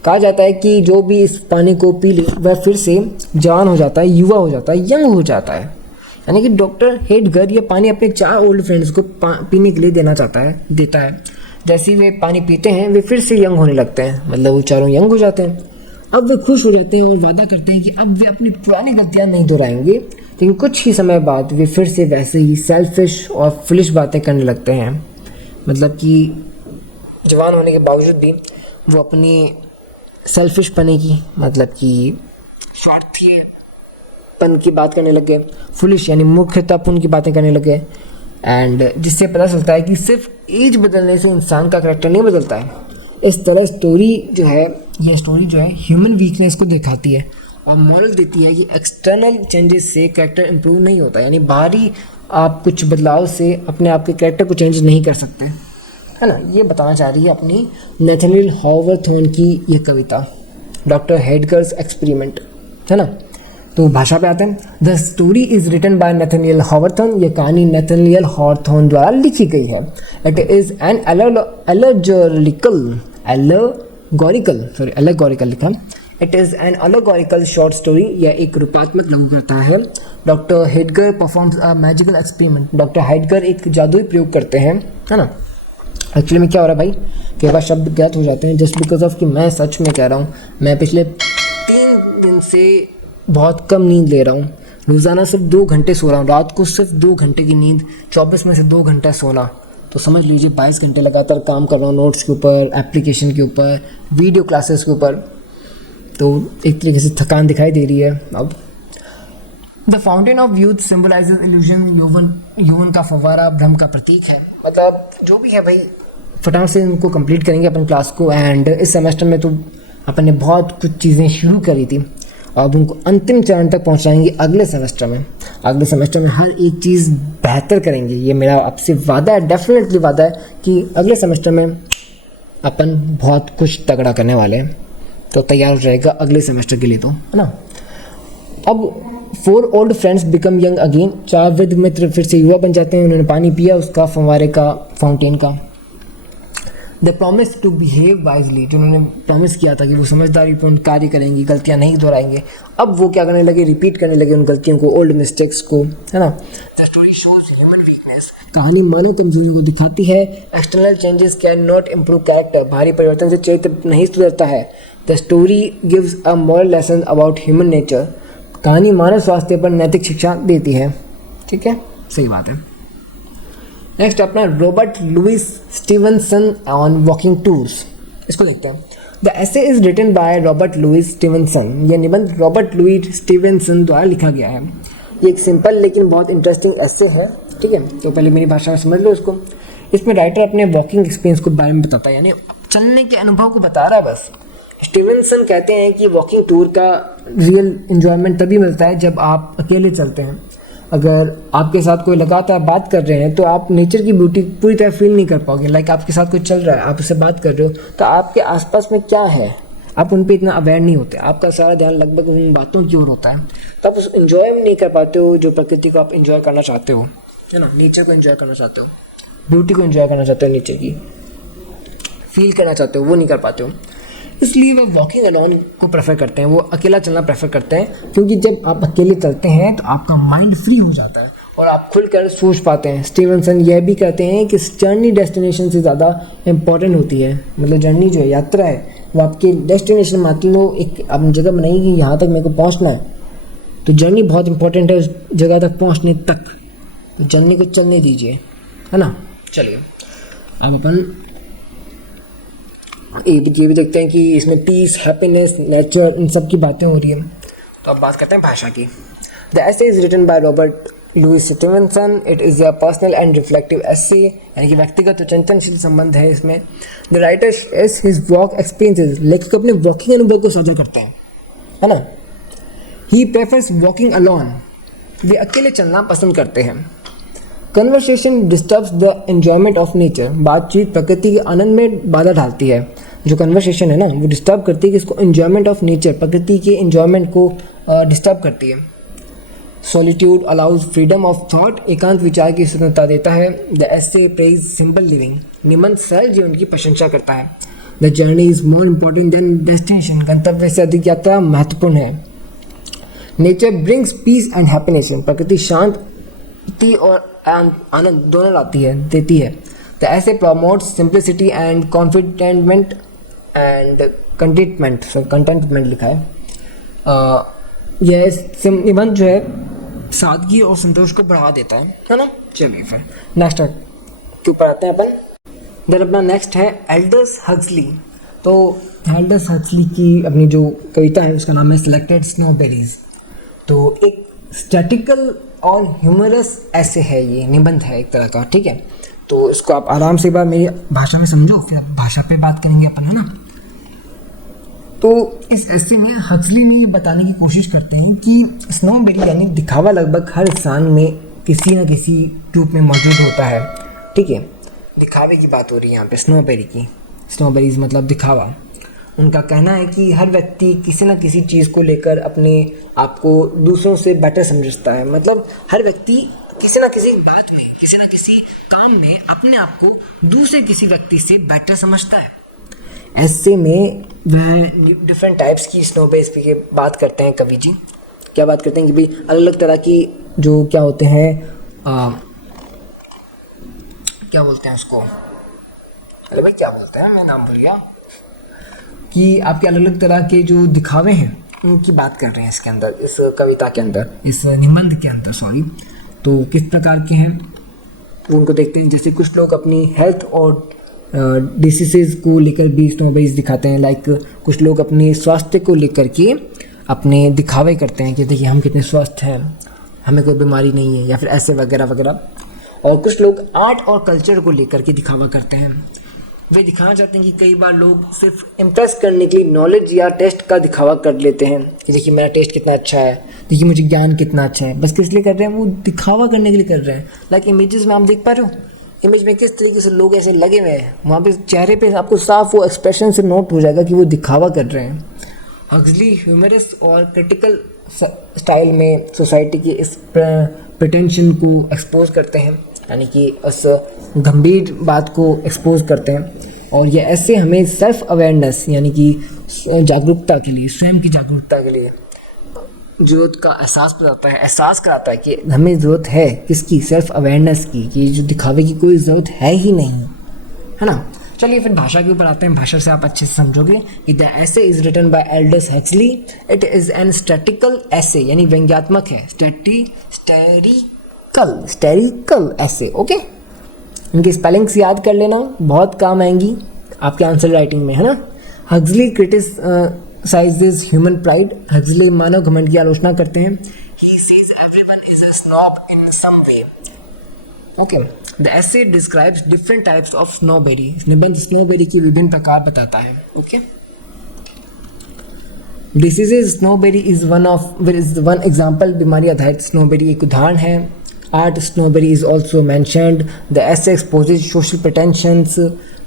कहा जाता है कि जो भी इस पानी को पी ले वह फिर से जवान हो जाता है, युवा हो जाता है, यंग हो जाता है। यानी कि डॉक्टर हेडगर ये पानी अपने 4 ओल्ड फ्रेंड्स को पीने के लिए देता है। जैसे ही वे पानी पीते हैं वे फिर से यंग होने लगते हैं, मतलब वो चारों यंग हो जाते हैं। अब वे खुश हो जाते हैं और वादा करते हैं कि अब वे अपनी पुरानी गलतियां नहीं दोहराएंगे, लेकिन कुछ ही समय बाद वे फिर से वैसे ही सेल्फिश और फुलिश बातें करने लगते हैं। मतलब कि जवान होने के बावजूद भी वो अपनी सेल्फिश पने की, मतलब कि स्वार्थीपन की बात करने लग गए, फुलिश यानी मूर्खतापूर्ण की बातें करने लग गए। एंड जिससे पता चलता है कि सिर्फ एज बदलने से इंसान का करैक्टर नहीं बदलता है। इस तरह ये स्टोरी जो है ह्यूमन वीकनेस को दिखाती है और मॉरल देती है कि एक्सटर्नल चेंजेस से करैक्टर इंप्रूव नहीं होता, यानी बाहरी आप कुछ बदलाव से अपने आप के करैक्टर को चेंज नहीं कर सकते, है ना। ये बताना चाह रही है अपनी नेथनियल हॉवर्थॉर्न की ये कविता, डॉक्टर हेडगर्स एक्सपेरिमेंट, है ना। तो भाषा पे आते हैं। The story is written by Nathaniel Hawthorne. ये कहानी नेथनियल हॉवर्थॉर्न द्वारा लिखी गई है। इट इज एन एलेगोरिकल लिखा, it is an allegorical short story, यह एक रूपात्मक लघु कथा है। Doctor Heidegger performs a magical experiment, doctor Heidegger एक जादुई प्रयोग करते हैं, है ना। एक्चुअली में क्या हो रहा है भाई, कई बार शब्द ज्ञात हो जाते हैं जस्ट बिकॉज ऑफ कि मैं सच में कह रहा हूँ, मैं पिछले 3 दिन से बहुत कम नींद ले रहा हूँ, रोज़ाना सिर्फ 2 घंटे सो रहा हूँ, रात को सिर्फ 2 घंटे की नींद, 24 में से 2 घंटा सोना, तो समझ लीजिए 22 घंटे लगातार काम कर रहा हूँ नोट्स के ऊपर, एप्लीकेशन के ऊपर, वीडियो क्लासेस के ऊपर, तो एक तरीके से थकान दिखाई दे रही है। अब the fountain of youth symbolises illusion, यौवन का फव्वारा भ्रम का प्रतीक है। मतलब जो भी है भाई, फटाफट से इनको कंप्लीट करेंगे अपन क्लास को। एंड इस सेमेस्टर में तो अपन ने बहुत कुछ चीज़ें शुरू करी थी, अब उनको अंतिम चरण तक पहुंचाएंगे अगले सेमेस्टर में। अगले सेमेस्टर में हर एक चीज़ बेहतर करेंगे, ये मेरा आपसे वादा है, डेफिनेटली वादा है कि अगले सेमेस्टर में अपन बहुत कुछ तगड़ा करने वाले हैं, तो तैयार हो जाएगा अगले सेमेस्टर के लिए, तो है ना। अब 4 old friends become young again, 4 वृद्ध मित्र फिर से युवा बन जाते हैं, उन्होंने पानी पिया उसका, फंवारे का, फाउंटेन का। The promise to behave wisely, जो उन्होंने प्रॉमिस किया था कि वो समझदारीपूर्ण कार्य करेंगे, गलतियां नहीं दोहराएंगे, अब वो क्या करने लगे, रिपीट करने लगे उन गलतियों को, ओल्ड मिस्टेक्स को, है ना। The story shows human weakness, कहानी मानव कमजोरियों को दिखाती है। External changes can not improve character, भारी परिवर्तन से चरित्र नहीं सुधरता है। The story gives a moral lesson about human nature, कहानी मानव स्वास्थ्य पर नैतिक शिक्षा देती है। ठीक है, सही बात है। नेक्स्ट अपना Robert Louis Stevenson on walking tours, इसको देखते हैं। The essay is written by Robert Louis Stevenson, यह निबंध रॉबर्ट लुइस स्टीवनसन द्वारा लिखा गया है। ये एक सिंपल लेकिन बहुत इंटरेस्टिंग एसे है, ठीक है। तो पहले मेरी भाषा में समझ लो इसको। इसमें राइटर अपने वॉकिंग एक्सपीरियंस के बारे में बताता है, यानी चलने के अनुभव को बता रहा है बस। स्टीवनसन कहते हैं कि वॉकिंग टूर का रियल इन्जॉयमेंट तभी मिलता है जब आप अकेले चलते हैं। अगर आपके साथ कोई लगातार बात कर रहे हैं तो आप नेचर की ब्यूटी पूरी तरह फील नहीं कर पाओगे। लाइक आपके साथ कोई चल रहा है, आप उससे बात कर रहे हो, तो आपके आसपास में क्या है आप उन पर इतना अवेयर नहीं होते, आपका सारा ध्यान लगभग उन बातों की ओर होता है, तो आप उस इन्जॉय नहीं कर पाते हो जो प्रकृति को आप इन्जॉय करना चाहते हो, है ना। नेचर को इन्जॉय करना चाहते हो, ब्यूटी को इन्जॉय करना चाहते हो, नेचर की फील करना चाहते हो, वो नहीं कर पाते हो। इसलिए वे वॉकिंग अलोन को प्रेफर करते हैं, वो अकेला चलना प्रेफर करते हैं, क्योंकि जब आप अकेले चलते हैं तो आपका माइंड फ्री हो जाता है और आप खुलकर सोच पाते हैं। स्टीवनसन यह भी कहते हैं कि जर्नी डेस्टिनेशन से ज़्यादा इम्पॉर्टेंट होती है। मतलब जर्नी जो है, यात्रा है, वो आपके डेस्टिनेशन, मान लो एक आपने जगह बनाई कि यहाँ तक मेरे को पहुँचना है, तो जर्नी बहुत इंपॉर्टेंट है उस जगह तक पहुँचने तक, तो जर्नी को चलने दीजिए, है ना। चलिए अब अपन ये भी देखते हैं कि इसमें पीस, हैप्पीनेस, नेचर, इन सब की बातें हो रही हैं। तो अब बात करते हैं भाषा की। The essay is written by Robert Louis Stevenson, it is a personal and reflective essay, यानी कि व्यक्तिगत और चिंतनशील संबंध है इसमें। The writer is his walk experiences, लेखक अपने वॉकिंग अनुभव को साझा करते हैं, है ना। ही प्रेफर्स वॉकिंग अलॉन, वे अकेले चलना पसंद करते हैं। Conversation disturbs the enjoyment of nature, बातचीत प्रकृति के आनंद में बाधा डालती है। जो कन्वर्सेशन है ना, वो डिस्टर्ब करती है कि इसको एन्जॉयमेंट ऑफ नेचर, प्रकृति के एन्जॉयमेंट को डिस्टर्ब करती है। Solitude allows freedom of thought, एकांत विचार की स्वतंत्रता देता है। The essay praise simple living, निबंध सरल जीवन की प्रशंसा करता है। The journey is more important than destination, गंतव्य से अधिक यात्रा महत्वपूर्ण है। Nature brings peace and happiness, प्रकृति शांति और आनंद दोनों लाती है, देती है। The essay promotes simplicity and contentment and contentment लिखा है। यह निबंध जो है सादगी और संतोष को बढ़ा देता है ना। चलिए फिर नेक्स्ट के ऊपर आते हैं अपन। देन अपना नेक्स्ट है एल्डस हक्सली। तो एल्डस हक्सली की अपनी जो कविता है उसका नाम है सिलेक्टेड स्नोबेरीज। तो एक स्टैटिकल और ह्यूमरस ऐसे है, ये निबंध है एक तरह का, ठीक है। तो इसको आप आराम से एक बार मेरी भाषा में समझो, फिर भाषा पे बात करेंगे अपन, है ना। तो इस ऐसे में हक्सली ने ये बताने की कोशिश करते हैं कि स्नोबेरी यानी दिखावा लगभग हर इंसान में किसी न किसी रूप में मौजूद होता है, ठीक है। दिखावे की बात हो रही है यहाँ पे स्नोबेरी की, स्नोबेरीज मतलब दिखावा। उनका कहना है कि हर व्यक्ति किसी न किसी चीज़ को लेकर अपने आप को दूसरों से बेटर समझता है। मतलब हर व्यक्ति किसी न किसी बात में, किसी न किसी काम में अपने आप को दूसरे किसी व्यक्ति से बेटर समझता है। ऐसे में वह डिफरेंट टाइप्स की स्नो बेस की बात करते हैं कवि जी। क्या बात करते हैं कि भाई अलग अलग तरह की जो क्या होते हैं क्या बोलते हैं उसको, अरे भाई क्या बोलते हैं, मैं नाम भूल गया, कि आपके अलग अलग तरह के जो दिखावे हैं उनकी बात कर रहे हैं इसके अंदर, इस कविता के अंदर, इस निबंध के अंदर सॉरी। तो किस प्रकार के हैं वो उनको देखते हैं। जैसे कुछ लोग अपनी हेल्थ और डिसीजेज को लेकर भी स्नो बेस दिखाते हैं। लाइक कुछ लोग अपने स्वास्थ्य को लेकर के अपने दिखावे करते हैं कि देखिए हम कितने स्वस्थ हैं, हमें कोई बीमारी नहीं है, या फिर ऐसे वगैरह वगैरह। और कुछ लोग आर्ट और कल्चर को लेकर के दिखावा करते हैं। वे दिखाना चाहते हैं कि कई बार लोग सिर्फ इम्प्रेस करने के लिए नॉलेज या टेस्ट का दिखावा कर लेते हैं कि देखिए मेरा टेस्ट कितना अच्छा है, देखिए मुझे ज्ञान कितना अच्छा है। बस किस लिए कर रहे हैं, वो दिखावा करने के लिए कर रहे हैं। लाइक इमेजेस में आप देख पा रहे हो, इमेज में किस तरीके से लोग ऐसे लगे हुए हैं, वहाँ पे चेहरे पे आपको साफ वो एक्सप्रेशन से नोट हो जाएगा कि वो दिखावा कर रहे हैं। हक्सली ह्यूमरस और क्रिटिकल स्टाइल में सोसाइटी के इस प्रिटेंशन को एक्सपोज करते हैं, यानी कि उस गंभीर बात को एक्सपोज करते हैं। और ये ऐसे हमें सेल्फ अवेयरनेस यानी कि जागरूकता के लिए, स्वयं की जागरूकता के लिए ज़रूरत का एहसास बताता है, एहसास कराता है कि हमें ज़रूरत है किसकी, सेल्फ अवेयरनेस की, कि जो दिखावे की कोई ज़रूरत है ही नहीं, है ना। चलिए फिर भाषा के ऊपर आते हैं। भाषा से आप अच्छे से समझोगे कि the essay is written by Aldous Huxley, it is an satirical essay, यानी व्यंग्यात्मक है। स्टेरिकल ऐसे, ओके। इनकी स्पेलिंग्स याद कर लेना, बहुत काम आएंगी आपके आंसर राइटिंग में, है ना। Huxley criticises human pride, Huxley मानव घमंड की आलोचना करते हैं। He says everyone is a snob in some way, okay. The essay describes different types of snobbery, निबंध स्नोबेरी की विभिन्न प्रकार बताता है, okay. Diseases snobbery is one example, बीमारी आधारित स्नोबेरी एक उदाहरण है। Art snobbery is also mentioned. The essay exposes social pretensions.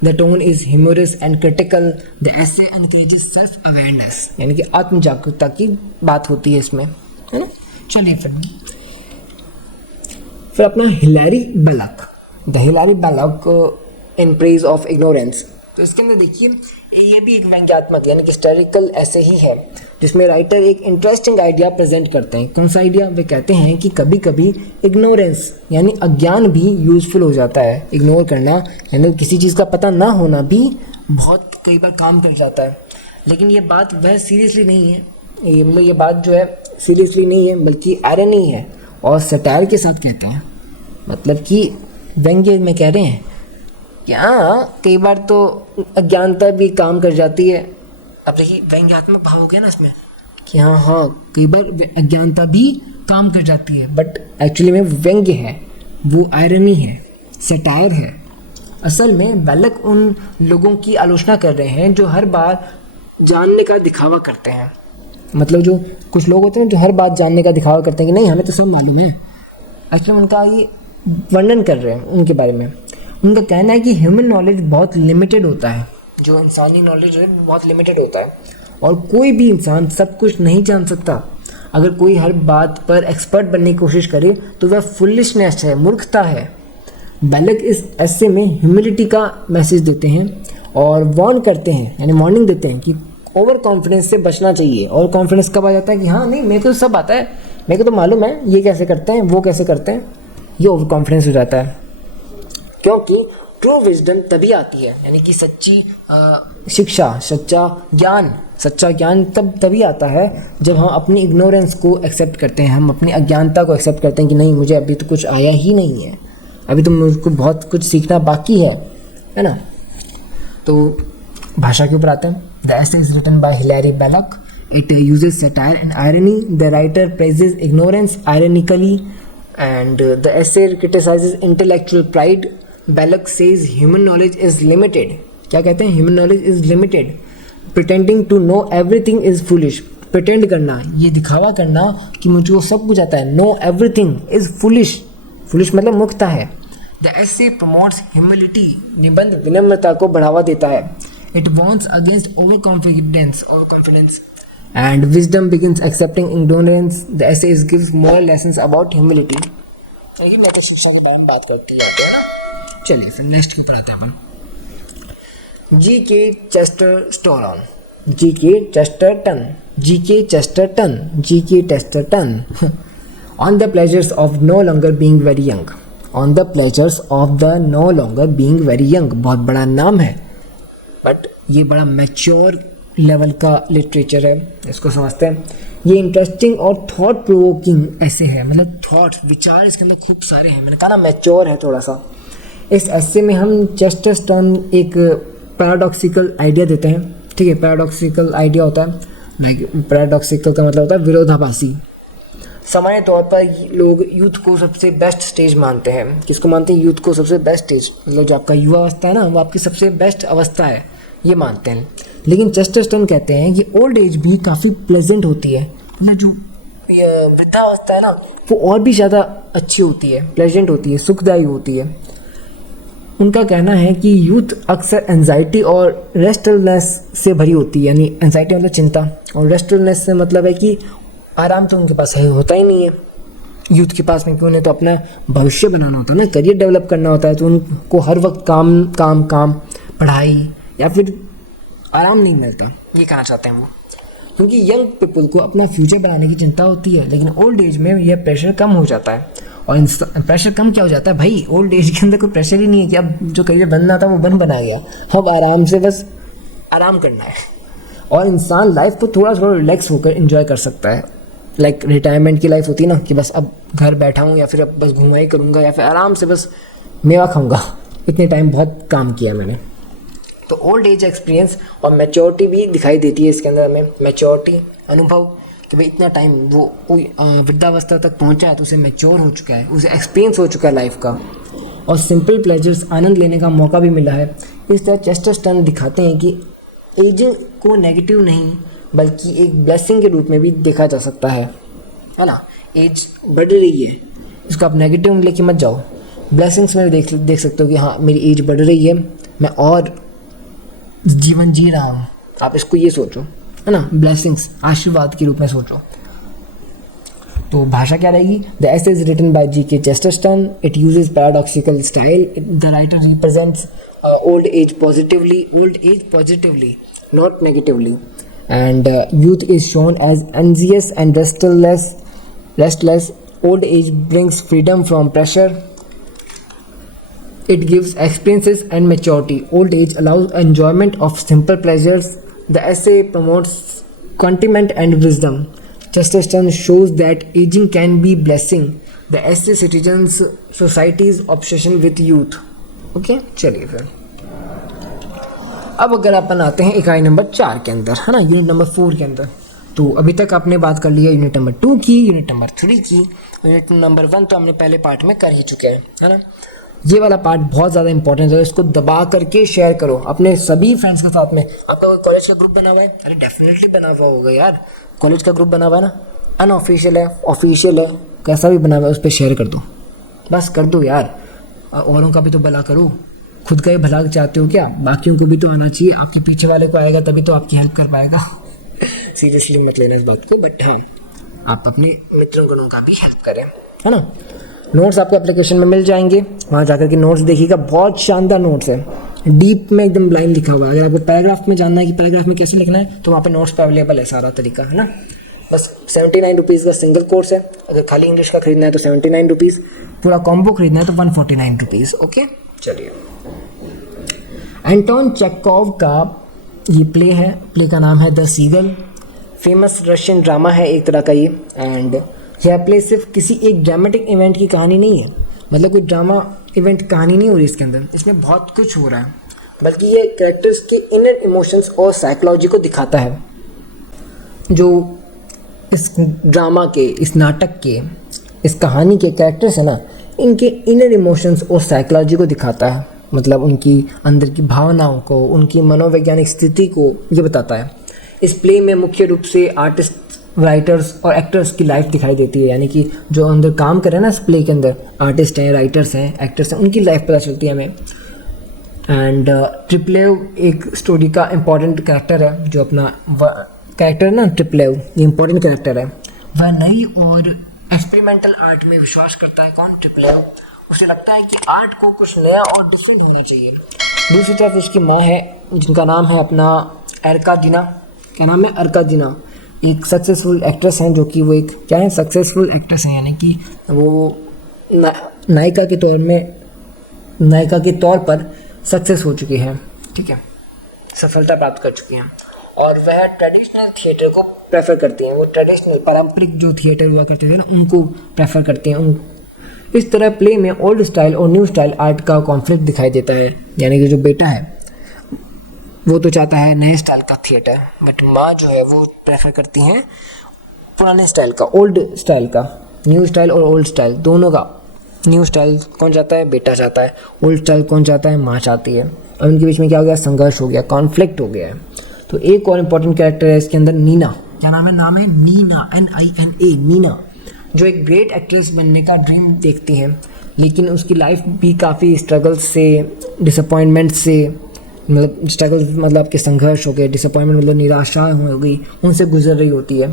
The tone is humorous and critical. The essay encourages self-awareness, यानी कि आत्म जागरूकता की बात होती है इसमें, है ना। चलिए फिर अपना Hilaire Belloc, the Hilaire Belloc in praise of ignorance. तो इसके अंदर देखिए ये भी एक व्यंग्यात्मक यानी कि हिस्टोरिकल ऐसे ही है, जिसमें राइटर एक इंटरेस्टिंग आइडिया प्रेजेंट करते हैं। कौन सा आइडिया? वे कहते हैं कि कभी कभी इग्नोरेंस यानी अज्ञान भी यूजफुल हो जाता है। इग्नोर करना यानी किसी चीज़ का पता ना होना भी बहुत कई बार काम कर जाता है। लेकिन ये बात वह सीरियसली नहीं है, ये बात जो है सीरियसली नहीं है, बल्कि आयरनी है और सटायर के साथ कहते हैं, मतलब कि व्यंग्य में कह रहे हैं कि हाँ कई बार तो अज्ञानता भी काम कर जाती है। अब देखिए व्यंग्यात्मक भाव हो गया ना इसमें कि हाँ कई बार अज्ञानता भी काम कर जाती है, बट एक्चुअली में व्यंग्य है, वो आयरनी है, सटायर है। असल में बैलक उन लोगों की आलोचना कर रहे हैं जो हर बार जानने का दिखावा करते हैं। मतलब जो कुछ लोग होते हैं जो हर बात जानने का दिखावा करते हैं कि नहीं हमें तो सब मालूम है, एक्चुअली उनका ये वर्णन कर रहे हैं उनके बारे में। उनका कहना है कि ह्यूमन नॉलेज बहुत लिमिटेड होता है, जो इंसानी नॉलेज है बहुत लिमिटेड होता है और कोई भी इंसान सब कुछ नहीं जान सकता। अगर कोई हर बात पर एक्सपर्ट बनने की कोशिश करे तो वह फुलिशनेस है, मूर्खता है। बैलक इस ऐसे में ह्यूमिलिटी का मैसेज देते हैं और वार्न करते हैं, यानी वार्निंग देते हैं कि ओवर कॉन्फिडेंस से बचना चाहिए। ओवर कॉन्फिडेंस कब आ जाता है कि हाँ नहीं मेरे को तो सब आता है, मेरे को तो मालूम है ये कैसे करते हैं वो कैसे करते हैं, ये ओवर कॉन्फिडेंस हो जाता है। क्योंकि ट्रू विजडम तभी आती है, यानी कि सच्ची शिक्षा, सच्चा ज्ञान तभी आता है जब हम अपनी इग्नोरेंस को एक्सेप्ट करते हैं, हम अपनी अज्ञानता को एक्सेप्ट करते हैं कि नहीं मुझे अभी तो कुछ आया ही नहीं है, अभी तो मुझको बहुत कुछ सीखना बाकी है ना। तो भाषा के ऊपर आते हैं। The essay is written by Hilaire Belloc, it uses satire and irony, the writer praises ignorance ironically and the essay criticises intellectual pride. Belloc says human knowledge is limited, क्या कहते हैं, human knowledge is limited. Pretending to know everything is foolish, pretend करना, ये दिखावा करना कि मुझे सब कुछ आता है। No everything is foolish, foolish मतलब मूर्खता है। द एसे प्रमोट्स ह्यूमिलिटी, निबंध विनम्रता को बढ़ावा देता है। It wants against over confidence and wisdom begins accepting ignorance. The essay is gives moral lessons about humility. शिक्षा के बारे में बात करते जाते हैं ना। चलिए फिर नेक्स्ट के ऊपर आते हैं अपन। जी K Chesterton, G K Chesterton, G K Chesterton, G K Chesterton. On the pleasures of no longer being very young, on the pleasures of the no longer being very young, बहुत बड़ा नाम है but ये बड़ा mature level का literature है, इसको समझते हैं। ये इंटरेस्टिंग और थॉट प्रोवोकिंग ऐसे है, मतलब थॉट्स विचार इसके अंदर खूब सारे हैं, मैंने कहा ना मैच्योर है थोड़ा सा। इस ऐसे में हम चेस्टरटन एक पैराडॉक्सिकल आइडिया देते हैं, ठीक है। पैराडॉक्सिकल आइडिया होता है, लाइक पैराडॉक्सिकल का मतलब होता है विरोधाभासी। सामान्य तौर पर लोग यूथ को सबसे बेस्ट स्टेज मानते हैं। किसको मानते हैं? यूथ को सबसे बेस्ट स्टेज, मतलब जो आपका युवा अवस्था है ना, वो आपकी सबसे बेस्ट अवस्था है, ये मानते हैं। लेकिन चेस्टरटन कहते हैं कि ओल्ड एज भी काफ़ी प्लेजेंट होती है, मतलब जो वृद्धावस्था है ना, वो और भी ज़्यादा अच्छी होती है, प्लेजेंट होती है, सुखदायी होती है। उनका कहना है कि यूथ अक्सर एंजाइटी और रेस्टलेसनेस से भरी होती है, यानी एंजाइटी मतलब चिंता, और रेस्टलेसनेस से मतलब है कि आराम तो उनके पास है होता ही नहीं है यूथ के पास में, क्योंकि उन्हें तो अपना भविष्य बनाना होता है ना, करियर डेवलप करना होता है, तो उनको हर वक्त काम काम काम, पढ़ाई या फिर आराम नहीं मिलता, ये कहना चाहते हैं वो। क्योंकि यंग पीपल को अपना फ्यूचर बनाने की चिंता होती है, लेकिन ओल्ड एज में यह प्रेशर कम हो जाता है। और प्रेशर कम क्या हो जाता है भाई, ओल्ड एज के अंदर कोई प्रेशर ही नहीं है कि अब जो करियर बनना था वो बना गया, अब आराम से बस आराम करना है। और इंसान लाइफ को थोड़ा थोड़ा रिलैक्स होकर एंजॉय कर सकता है। लाइक रिटायरमेंट की लाइफ होती है ना, कि बस अब घर बैठा हूँ या फिर अब बस घुमाई करूँगा या फिर आराम से बस मेवा खाऊंगा, इतने टाइम बहुत काम किया मैंने। तो ओल्ड एज एक्सपीरियंस और मैच्योरिटी भी दिखाई देती है इसके अंदर हमें, मैच्योरिटी अनुभव कि भाई इतना टाइम वो वृद्धावस्था तक पहुंचा है तो उसे मैच्योर हो चुका है, उसे एक्सपीरियंस हो चुका है लाइफ का, और सिंपल प्लेजर्स आनंद लेने का मौका भी मिला है। इस तरह चेस्टरटन दिखाते हैं कि एजिंग को नेगेटिव नहीं बल्कि एक ब्लेसिंग के रूप में भी देखा जा सकता है ना। एज बढ़ रही है, इसको आप नेगेटिव लेके मत जाओ, ब्लेसिंग्स में भी देख सकते हो कि हाँ मेरी एज बढ़ रही है, मैं और जीवन जी रहा हूँ, आप इसको ये सोचो, है ना, ब्लेसिंग्स आशीर्वाद के रूप में सोचो। तो भाषा क्या रहेगी? The essay is written by G K Chesterton, it uses paradoxical style, the writer represents old age positively, not negatively, and youth is shown as anxious and restless. Old age brings freedom from pressure, it gives experiences and maturity. Old age allows enjoyment of simple pleasures. The essay promotes contentment and wisdom. Chesterton shows that aging can be blessing. The essay citizens society's obsession with youth. Okay चलिए फिर अब अगर अपन आते हैं इकाई number 4 के अंदर, है ना, यूनिट नंबर 4 के अंदर। तो अभी तक आपने बात कर लिया यूनिट नंबर 2 की, यूनिट नंबर 3 की, यूनिट नंबर 1 तो हमने पहले पार्ट में कर ही चुके हैं, है ना। ये वाला पार्ट बहुत ज़्यादा इंपॉर्टेंट है, इसको दबा करके शेयर करो अपने सभी फ्रेंड्स के साथ में। आपका कोई कॉलेज का ग्रुप बना हुआ है? अरे डेफिनेटली बना हुआ होगा यार, कॉलेज का ग्रुप बना हुआ है ना, अनऑफिशियल है, ऑफिशियल है, कैसा भी बना हुआ है, उस पर शेयर कर दो, बस कर दो यार। औरों का भी तो भला करो, खुद का ही भला चाहते हो क्या? बाकियों को भी तो आना चाहिए, आपके पीछे वाले को आएगा तभी तो आपकी हेल्प कर पाएगा। सीरियसली मत लेना इस बात को, बट हाँ आप अपने मित्रों गणों का भी हेल्प करें, है ना। नोट्स आपको एप्लीकेशन में मिल जाएंगे, वहाँ जाकर के नोट्स देखिएगा, बहुत शानदार नोट्स है, डीप में एकदम लाइन लिखा हुआ है। अगर आपको पैराग्राफ में जानना है कि पैराग्राफ में कैसे लिखना है तो वहाँ पे नोट्स पे अवेलेबल है सारा तरीका, है ना। बस 79 रुपीज़ का सिंगल कोर्स है, अगर खाली इंग्लिश का खरीदना है तो 79 रुपीज़, पूरा कॉम्बो खरीदना है तो 149 रुपीज़। ओके चलिए, एंटोन चेकोव का ये प्ले है, प्ले का नाम है the seagull, famous Russian drama है एक तरह का ये। एंड यह प्ले सिर्फ किसी एक ड्रामेटिक इवेंट की कहानी नहीं है, मतलब कोई ड्रामा इवेंट कहानी नहीं हो रही इसके अंदर, इसमें बहुत कुछ हो रहा है, बल्कि ये कैरेक्टर्स के इनर इमोशंस और साइकोलॉजी को दिखाता है। जो इस ड्रामा के, इस नाटक के, इस कहानी के कैरेक्टर्स है ना, इनके इनर इमोशंस और साइकोलॉजी को दिखाता है, मतलब उनकी अंदर की भावनाओं को, उनकी मनोवैज्ञानिक स्थिति को ये बताता है। इस प्ले में मुख्य रूप से आर्टिस्ट, राइटर्स और एक्टर्स की लाइफ दिखाई देती है, यानी कि जो अंदर काम कर रहे हैं ना इस प्ले के अंदर, आर्टिस्ट हैं, राइटर्स हैं, एक्टर्स हैं, उनकी लाइफ पता चलती है हमें। एंड ट्रिप्लेव एक स्टोरी का इम्पॉर्टेंट कैरेक्टर है, जो अपना कैरेक्टर है ना ट्रिप्लेव, ये इम्पॉर्टेंट कैरेक्टर है। वह नई और एक्सपेरिमेंटल आर्ट में विश्वास करता है। कौन? ट्रिप्लेव। उसे लगता है कि आर्ट को कुछ नया और डिफरेंट होना चाहिए, दूसरी तरफ उसकी माँ है जिनका नाम है अपना अर्कादीना। क्या नाम है? अर्कादीना। एक सक्सेसफुल एक्ट्रेस हैं, जो कि वो एक क्या है, सक्सेसफुल एक्ट्रेस हैं, यानी कि वो नायिका के तौर पर सक्सेस हो चुकी हैं, ठीक है, सफलता प्राप्त कर चुकी हैं। और वह ट्रेडिशनल थिएटर को प्रेफर करती हैं। वो ट्रेडिशनल पारंपरिक जो थिएटर हुआ करते थे ना, उनको प्रेफर करते हैं। इस तरह प्ले में ओल्ड स्टाइल और न्यू स्टाइल आर्ट का कॉन्फ्लिक्ट दिखाई देता है। यानी कि जो बेटा है वो तो चाहता है नए स्टाइल का थिएटर, बट माँ जो है वो प्रेफर करती हैं पुराने स्टाइल का, ओल्ड स्टाइल का। न्यू स्टाइल और ओल्ड स्टाइल दोनों का। न्यू स्टाइल कौन चाहता है? बेटा चाहता है। ओल्ड स्टाइल कौन चाहता है? माँ चाहती है। और उनके बीच में क्या हो गया? संघर्ष हो गया, कॉन्फ्लिक्ट हो गया है। तो एक और इम्पॉर्टेंट कैरेक्टर है इसके अंदर, नीना। क्या नाम है? नाम है नीना, NINA, नीना, जो एक ग्रेट एक्ट्रेस बनने का ड्रीम देखती हैं, लेकिन उसकी लाइफ भी काफ़ी स्ट्रगल्स से, डिसअपॉइंटमेंट से, मतलब स्ट्रगल मतलब आपके संघर्ष हो गए, डिसअपॉइंटमेंट मतलब निराशा हो गई, उनसे गुजर रही होती है।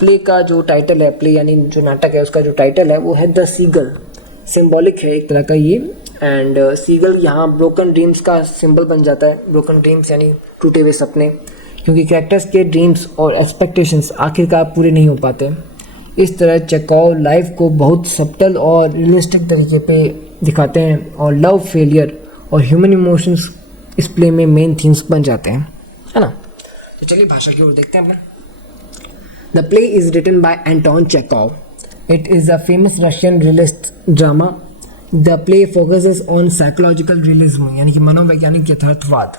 प्ले का जो टाइटल है, प्ले यानी जो नाटक है उसका जो टाइटल है वो है द सीगल। सिंबॉलिक है एक तरह का ये, एंड सीगल यहाँ ब्रोकन ड्रीम्स का सिंबल बन जाता है। ब्रोकन ड्रीम्स यानी टूटे हुए सपने, क्योंकि कैरेक्टर्स के ड्रीम्स और एक्सपेक्टेशंस आखिरकार पूरे नहीं हो पाते। इस तरह चेकॉव लाइफ को बहुत सब्टल और रियलिस्टिक तरीके पे दिखाते हैं, और लव, फेलियर और ह्यूमन इमोशंस इस प्ले में मेन थीम्स बन जाते हैं, है ना। तो चलिए भाषा की ओर देखते हैं अपना। The play is written by Anton Chekhov. It is a famous Russian realist drama. The play focuses on psychological realism, यानी कि मनोवैज्ञानिक यथार्थवाद।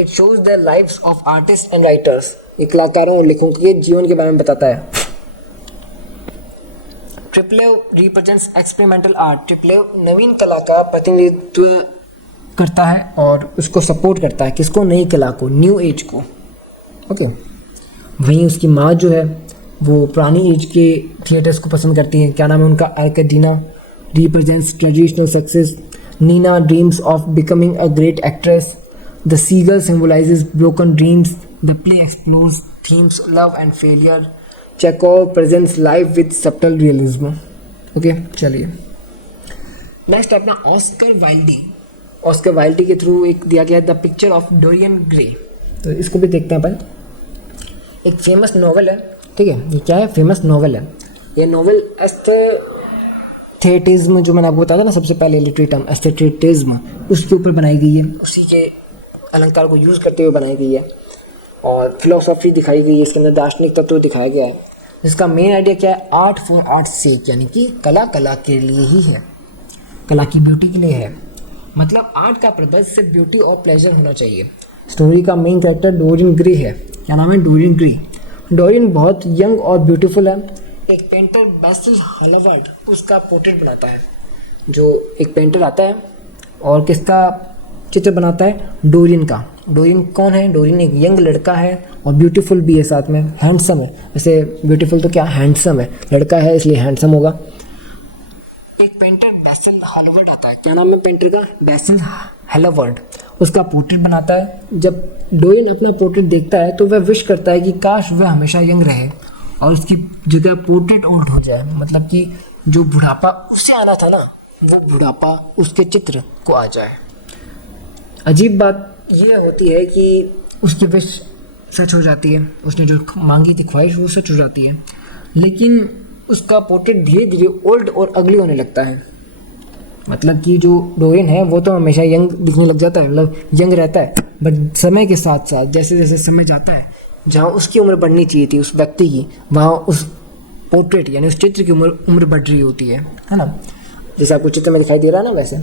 It shows the lives of artist and writers. ये कलाकारों और लेखकों के जीवन के बारे में बताता है। ट्रिप्लेव रिप्रेजेंट्स एक्सपेरिमेंटल आर्ट। ट्रिप्लेव नवीन कला का प्रतिनिधित्व करता है और उसको सपोर्ट करता है। किसको? नई कला को, न्यू एज को, ओके। वहीं उसकी माँ जो है वो पुरानी एज के थिएटर्स को पसंद करती है। क्या नाम है उनका? Arkadina represents traditional success. Nina dreams of becoming a great actress. The seagull symbolises broken dreams. The play explores themes love and failure. Chekhov presents life with subtle realism. Okay, चलिए next अपना Oscar Wilde. Oscar Wilde के through एक दिया गया the picture of Dorian Gray. तो इसको भी देखते हैं अपन। एक फेमस नॉवल है, ठीक है। ये क्या है? फेमस नॉवल है। ये नॉवल एस्थेटिज्म, जो मैंने आपको बताया था ना सबसे पहले लिटरेटम, एस्थेटिज्म, उसके ऊपर बनाई गई है। उसी के अलंकार को यूज़ करते हुए बनाई गई है, और फिलोसॉफी दिखाई गई है। इसके अंदर दार्शनिक तत्व दिखाया गया है। इसका मेन आइडिया क्या है? आर्ट फॉर आर्ट सेक, यानी कि कला कला के लिए ही है, कला की ब्यूटी के लिए है। मतलब आर्ट का पर्पज सिर्फ ब्यूटी और प्लेजर होना चाहिए। स्टोरी का मेन कैरेक्टर डोरियन ग्रे है। क्या नाम है? Dorian Gray. डोरियन बहुत यंग और ब्यूटीफुल है। एक पेंटर बेसिल हॉलवर्ड उसका पोर्ट्रेट बनाता है। जो एक पेंटर आता है और किसका चित्र बनाता है? डोरियन का। डोरियन कौन है? डोरियन एक यंग लड़का है और ब्यूटीफुल भी है, साथ में हैंडसम है। वैसे ब्यूटीफुल तो क्या, हैंडसम है, लड़का है इसलिए हैंडसम होगा। एक पेंटर बेसिल हॉलवर्ड आता है। क्या नाम है पेंटर का? बेसिल हॉलवर्ड। उसका पोर्ट्रेट बनाता है। जब डोरियन अपना पोर्ट्रेट देखता है तो वह विश करता है कि काश वह हमेशा यंग रहे और उसकी जगह पोर्ट्रेट ओल्ड हो जाए। मतलब कि जो बुढ़ापा उससे आना था ना, वो बुढ़ापा उसके चित्र को आ जाए। अजीब बात यह होती है कि उसकी विश सच हो जाती है। उसने जो मांगी थी ख्वाहिश वो सच हो जाती है, लेकिन उसका पोर्ट्रेट धीरे धीरे ओल्ड और अगली होने लगता है। मतलब कि जो डोरियन है वो तो हमेशा यंग दिखने लग जाता है, मतलब यंग रहता है, बट समय के साथ साथ जैसे जैसे समय जाता है, जहाँ उसकी उम्र बढ़नी चाहिए थी उस व्यक्ति की, वहाँ उस पोर्ट्रेट यानी उस चित्र की उम्र बढ़ रही होती है ना। जैसे आपको चित्र में दिखाई दे रहा है ना, वैसे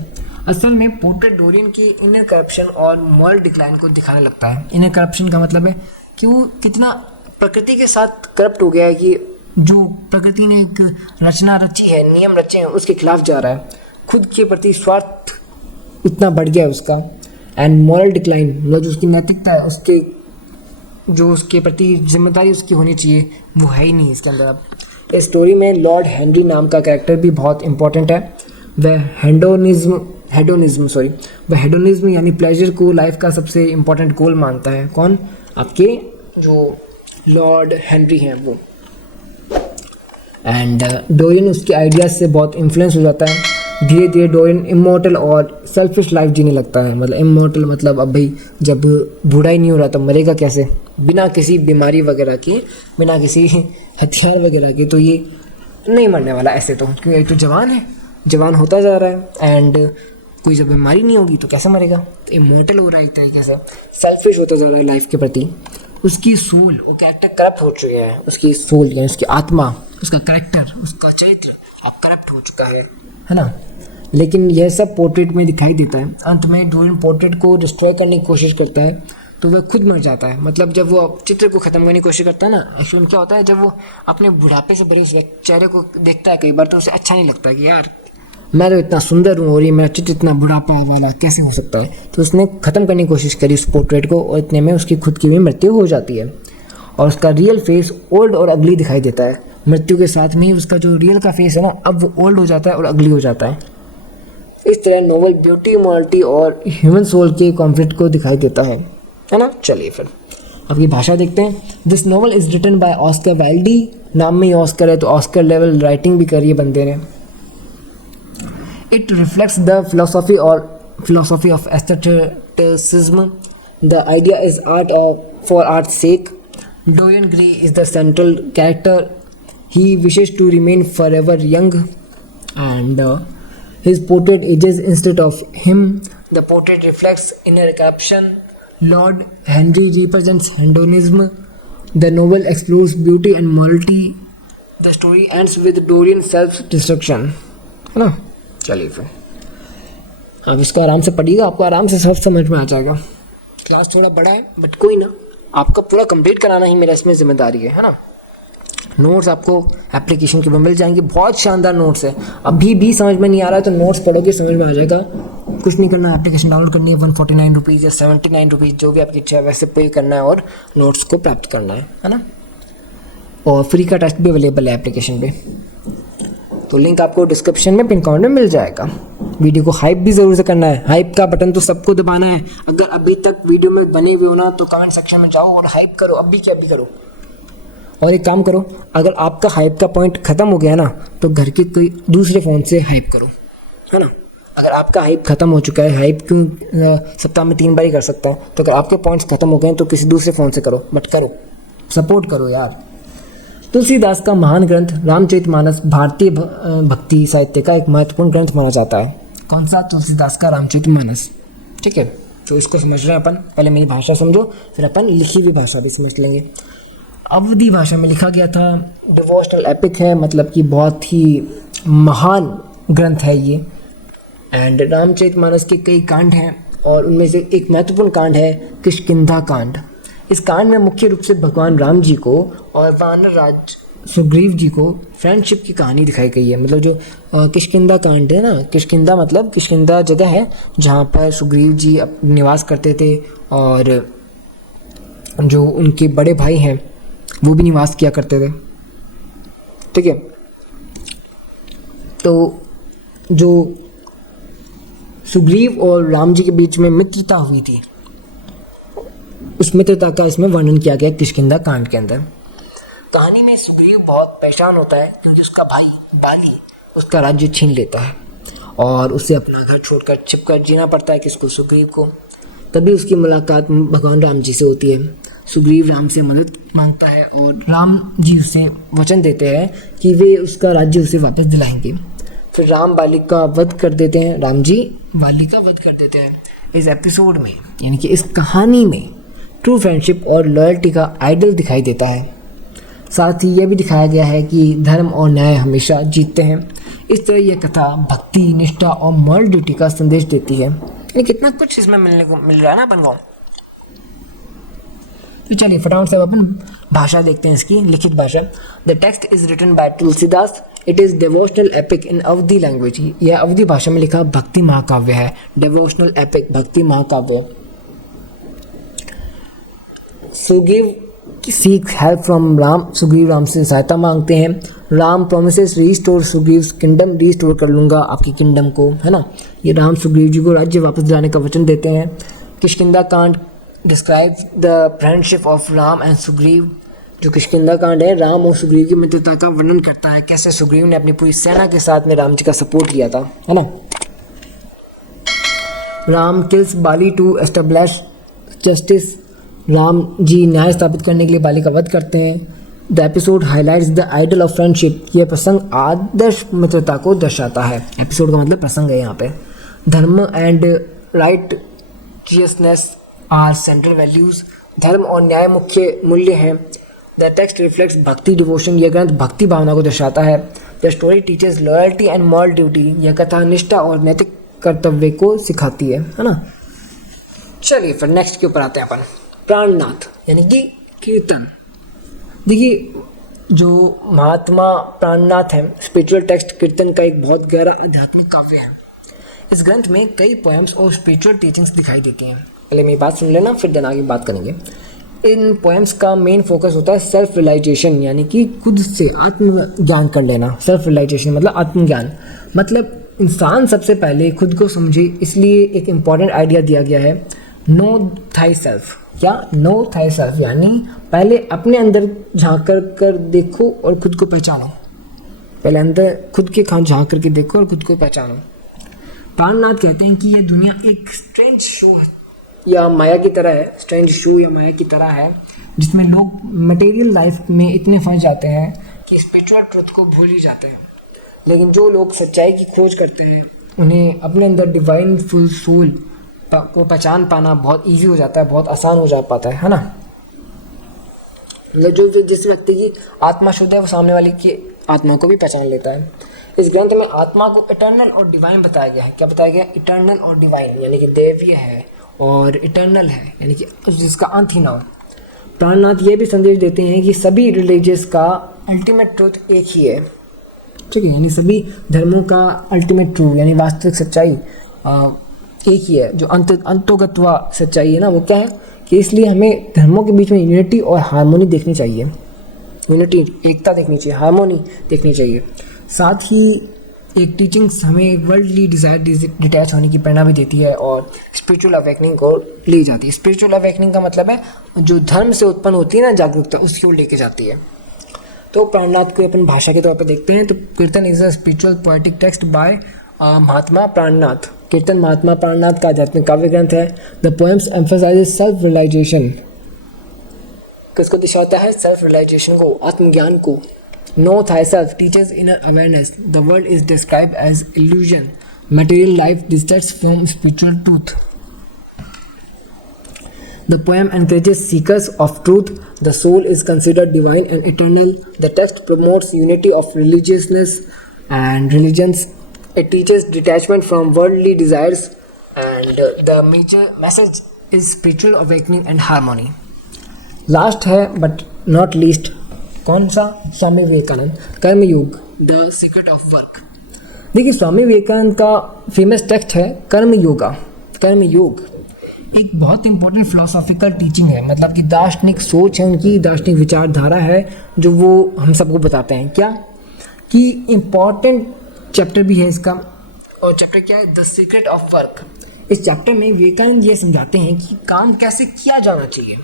असल में पोर्ट्रेट डोरियन की इनर करप्शन और मॉरल डिक्लाइन को दिखाने लगता है। इनर करप्शन का मतलब है कि वो कितना प्रकृति के साथ करप्ट हो गया है, कि जो प्रकृति ने एक रचना रची है, नियम रचे हैं, उसके खिलाफ जा रहा है। खुद के प्रति स्वार्थ इतना बढ़ गया है उसका। एंड मॉरल डिक्लाइन मतलब जो उसकी नैतिकता है, उसके जो उसके प्रति जिम्मेदारी उसकी होनी चाहिए वो है ही नहीं इसके अंदर। अब इस स्टोरी में लॉर्ड हेनरी नाम का कैरेक्टर भी बहुत इंपॉर्टेंट है। वह हेडोनिज्म यानी प्लेजर को लाइफ का सबसे इम्पोर्टेंट गोल मानता है। कौन? आपके जो लॉर्ड हेनरी हैं वो। एंड डोरियन उसके आइडियाज़ से बहुत इन्फ्लुएंस हो जाता है। धीरे धीरे डोरियन इमोर्टल और सेल्फिश लाइफ जीने लगता है। मतलब इमोर्टल मतलब अब भाई जब बूढ़ा ही नहीं हो रहा तो मरेगा कैसे, बिना किसी बीमारी वगैरह की, बिना किसी हथियार वगैरह के, तो ये नहीं मरने वाला ऐसे तो, क्योंकि एक तो जवान है, जवान होता जा रहा है, एंड कोई जब बीमारी नहीं होगी तो कैसे मरेगा, तो इमोर्टल हो रहा है एक तरीके से, सेल्फिश होता जा रहा है लाइफ के प्रति। उसकी सोल, वो कैरेक्टर करप्ट हो चुका है, उसकी सोल यानी उसकी आत्मा, उसका कैरेक्टर, उसका चरित्र अब करप्ट हो चुका है ना। लेकिन यह सब पोर्ट्रेट में दिखाई देता है। अंत में डोरियन पोर्ट्रेट को डिस्ट्रॉय करने की कोशिश करता है तो वह खुद मर जाता है। मतलब जब वो चित्र को ख़त्म करने की कोशिश करता है ना, एक्चुअली क्या होता है, जब वो अपने बुढ़ापे से भरे चेहरे को देखता है कई बार तो उसे अच्छा नहीं लगता कि यार मैं तो इतना सुंदर हूँ और ये मेरा चित्र इतना बुढ़ापा वाला कैसे हो सकता है, तो उसने ख़त्म करने की कोशिश करी उस पोर्ट्रेट को, और इतने में उसकी खुद की भी मृत्यु हो जाती है और उसका रियल फेस ओल्ड और अगली दिखाई देता है। मृत्यु के साथ में ही उसका जो रियल का फेस है ना, अब वो ओल्ड हो जाता है और अगली हो जाता है। इस तरह नोवेल ब्यूटी, मॉरलिटी और ह्यूमन सोल के कॉन्फ्लिक्ट को दिखाई देता है ना। चलिए फिर अब ये भाषा देखते हैं। This novel is written by Oscar Wilde, नाम में ही ऑस्कर है तो ऑस्कर लेवल राइटिंग भी करी है बंदे ने। It reflects the philosophy of aestheticism. The idea is art for art's sake. Dorian Gray is the central character. He wishes to remain forever young, and his portrait ages instead of him. The portrait reflects inner corruption. Lord Henry represents hedonism. The novel explores beauty and morality. The story ends with Dorian self-destruction. है ना। चलिए फिर अब इसको आराम से पढ़िएगा, आपको आराम से सब समझ में आ जाएगा। क्लास थोड़ा बड़ा है बट कोई ना, आपका पूरा कंप्लीट कराना ही मेरा इसमें जिम्मेदारी है ना। नोट्स आपको एप्लीकेशन के ऊपर मिल जाएंगे, बहुत शानदार नोट्स है। अभी भी समझ में नहीं आ रहा है तो नोट्स पढ़ोगे समझ में आ जाएगा। कुछ नहीं करना, एप्लीकेशन डाउनलोड करनी है, 149 रुपीज़ या 79 रुपीज़ जो भी आपकी इच्छा है वैसे पे करना है और नोट्स को प्राप्त करना है ना। और फ्री का टेस्ट भी अवेलेबल है एप्लीकेशन पे, तो लिंक आपको डिस्क्रिप्शन में पिन कमेंट में मिल जाएगा। वीडियो को हाइप भी ज़रूर से करना है, हाइप का बटन तो सबको दबाना है। अगर अभी तक वीडियो में बने हुए हो ना तो कमेंट सेक्शन में जाओ और हाइप करो, अभी क्या अभी करो। और एक काम करो, अगर आपका हाइप का पॉइंट ख़त्म हो गया ना तो घर के कोई दूसरे फ़ोन से हाइप करो, है ना। अगर आपका हाइप ख़त्म हो चुका है, हाइप क्यों सप्ताह में 3 बार ही कर सकता है, तो अगर आपके पॉइंट्स ख़त्म हो गए हैं तो किसी दूसरे फ़ोन से करो, बट करो, सपोर्ट करो यार। तुलसीदास का महान ग्रंथ रामचरितमानस भारतीय भक्ति साहित्य का एक महत्वपूर्ण ग्रंथ माना जाता है। कौन सा? तुलसीदास का रामचरितमानस। ठीक है, तो इसको समझ रहे हैं अपन। पहले मेरी भाषा समझो, फिर अपन लिखी हुई भाषा भी समझ लेंगे। अवधी भाषा में लिखा गया था, डिवोशनल एपिक है, मतलब कि बहुत ही महान ग्रंथ है ये। एंड रामचरितमानस के कई कांड हैं और उनमें से एक महत्वपूर्ण कांड है किष्किंधा कांड। इस कांड में मुख्य रूप से भगवान राम जी को और वानर राज सुग्रीव जी को फ्रेंडशिप की कहानी दिखाई गई है। मतलब जो किष्किंधा कांड है ना, किष्किंधा मतलब किष्किंधा जगह है जहाँ पर सुग्रीव जी निवास करते थे और जो उनके बड़े भाई हैं वो भी निवास किया करते थे। ठीक है, तो जो सुग्रीव और राम जी के बीच में मित्रता हुई थी, उस मित्रता का इसमें वर्णन किया गया किष्किंधा कांड के अंदर। कहानी में सुग्रीव बहुत परेशान होता है क्योंकि उसका भाई बाली उसका राज्य छीन लेता है और उसे अपना घर छोड़कर छिपकर जीना पड़ता है किसको? सुग्रीव को। तभी उसकी मुलाकात भगवान राम जी से होती है। सुग्रीव राम से मदद मांगता है और राम जी उसे वचन देते हैं कि वे उसका राज्य उसे वापस दिलाएंगे। फिर राम बाली का वध कर देते हैं, राम जी बाली का वध कर देते हैं। इस एपिसोड में यानी कि इस कहानी में ट्रू फ्रेंडशिप और लॉयल्टी का आइडल दिखाई देता है। साथ ही यह भी दिखाया गया है कि धर्म और न्याय हमेशा जीतते हैं। इस तरह यह कथा भक्ति, निष्ठा और मॉरल ड्यूटी का संदेश देती है। यानी कितना कुछ इसमें मिलने को मिल रहा है ना अपन को। तो चलिए फटाफट से अपन भाषा देखते हैं, इसकी लिखित भाषा। The text is written by Tulsidas. It is devotional epic in Awadhi language. यह अवधी भाषा में लिखा भक्ति महाकाव्य है। डिवोशनल एपिक, भक्ति महाकाव्य। Sugriva seek help from Ram. Sugriva Ram से सहायता मांगते हैं। Ram promises restore Sugriva kingdom. Restore कर लूँगा आपकी किंगडम को, है ना। ये राम सुग्रीव जी को राज्य वापस दिलाने का वचन देते हैं। Kishkindha Kand describes the friendship of Ram and Sugriva. जो किष्किंधा कांड है राम और सुग्रीव की मित्रता का वर्णन करता है, कैसे सुग्रीव ने अपनी पूरी सेना के साथ में राम जी का सपोर्ट किया था, है ना। Ram kills Bali to establish justice, Ram ji न्याय स्थापित करने के लिए बाली का वध करते हैं। The episode highlights the ideal of friendship, यह प्रसंग आदर्श मित्रता को दर्शाता है। एपिसोड का मतलब प्रसंग है यहाँ पे। Dharma and righteousness are central values, धर्म और न्याय मुख्य मूल्य हैं। The text reflects bhakti devotion, यह ग्रंथ भक्ति भावना को दर्शाता है। The story teaches loyalty and moral duty, यह कथा निष्ठा और नैतिक कर्तव्य को सिखाती है ना। चलिए फिर नेक्स्ट के ऊपर आते हैं अपन, प्राणनाथ यानी कि कीर्तन। देखिए जो महात्मा प्राणनाथ है, स्पिरिचुअल टेक्स्ट कीर्तन का एक बहुत गहरा आध्यात्मिक काव्य है। इस ग्रंथ में कई पोएम्स और स्पिरिचुअल टीचिंग्स दिखाई देती हैं। पहले मेरी बात सुन लेना, फिर दिन आगे बात करेंगे। इन पोएम्स का मेन फोकस होता है सेल्फ रियलाइजेशन, यानी कि खुद से आत्मज्ञान कर लेना। सेल्फ रियलाइजेशन मतलब आत्मज्ञान, मतलब इंसान सबसे पहले खुद को समझे, इसलिए एक इम्पॉर्टेंट आइडिया दिया गया है, नो थाई सेल्फ। क्या नो थाई सेल्फ, यानी पहले अपने अंदर झांक कर देखो और खुद को पहचानो। पहले अंदर खुद के झांक करके देखो और खुद को पहचानो। प्राणनाथ कहते हैं कि ये दुनिया एक स्ट्रेंज शो या माया की तरह है, स्ट्रेंज शो या माया की तरह है, जिसमें लोग मटेरियल लाइफ में इतने फंस जाते हैं कि स्पिरिचुअल ट्रुथ को भूल ही जाते हैं। लेकिन जो लोग सच्चाई की खोज करते हैं, उन्हें अपने अंदर डिवाइन फुल सोल को पहचान पाना बहुत इजी हो जाता है, बहुत आसान हो जा पाता है ना। मतलब जो जिस व्यक्ति की आत्मा शुद्ध है वो सामने वाले की आत्मा को भी पहचान लेता है। इस ग्रंथ में आत्मा को इटर्नल और डिवाइन बताया गया है। क्या बताया गया? इटर्नल और डिवाइन, यानी कि दैवीय है और इटर्नल है, यानी कि जिसका अंत ही ना हो। प्राणनाथ ये भी संदेश देते हैं कि सभी रिलीजियस का अल्टीमेट ट्रूथ एक ही है, ठीक है, यानी सभी धर्मों का अल्टीमेट ट्रूथ यानी वास्तविक सच्चाई एक ही है। जो अंतोगत्वा सच्चाई है ना, वो क्या है कि इसलिए हमें धर्मों के बीच में यूनिटी और हार्मोनी देखनी चाहिए। यूनिटी, एकता देखनी चाहिए, हार्मोनी देखनी चाहिए। साथ ही एक टीचिंग्स हमें वर्ल्डली डिजायर डिटैच होने की प्रेरणा भी देती है और स्पिरिचुअल अवेकनिंग को ले जाती है। स्पिरिचुअल अवेकनिंग का मतलब है जो धर्म से उत्पन्न होती है ना जागरूकता, उसकी ओर लेके जाती है। तो प्राणनाथ को अपन भाषा के तौर पर देखते हैं तो Kirtan is a spiritual poetic text by Mahatma Prannath. Kirtan Mahatma Prannath का आध्यात्मिक काव्य ग्रंथ है। The poems emphasises self realisation, किसको दर्शाता है? सेल्फ रियलाइजेशन को, आत्मज्ञान को। Know thyself teaches inner awareness, the world is described as illusion, material life distance from spiritual truth. The poem encourages seekers of truth. The soul is considered divine and eternal. The text promotes unity of religiousness and religions. It teaches detachment from worldly desires, and the major message is spiritual awakening and harmony. Last है but not least, कौन सा? स्वामी विवेकानंद, कर्मयोग, the secret of work. देखिए स्वामी विवेकानंद का famous text है कर्मयोगा। कर्मयोग एक बहुत इंपॉर्टेंट फिलोसॉफिकल टीचिंग है, मतलब कि दार्शनिक सोच है उनकी, दार्शनिक विचारधारा है जो वो हम सबको बताते हैं। क्या कि इम्पॉर्टेंट चैप्टर भी है इसका, और चैप्टर क्या है? The secret of work. इस चैप्टर में विवेकानंद ये समझाते हैं कि काम कैसे किया जाना चाहिए।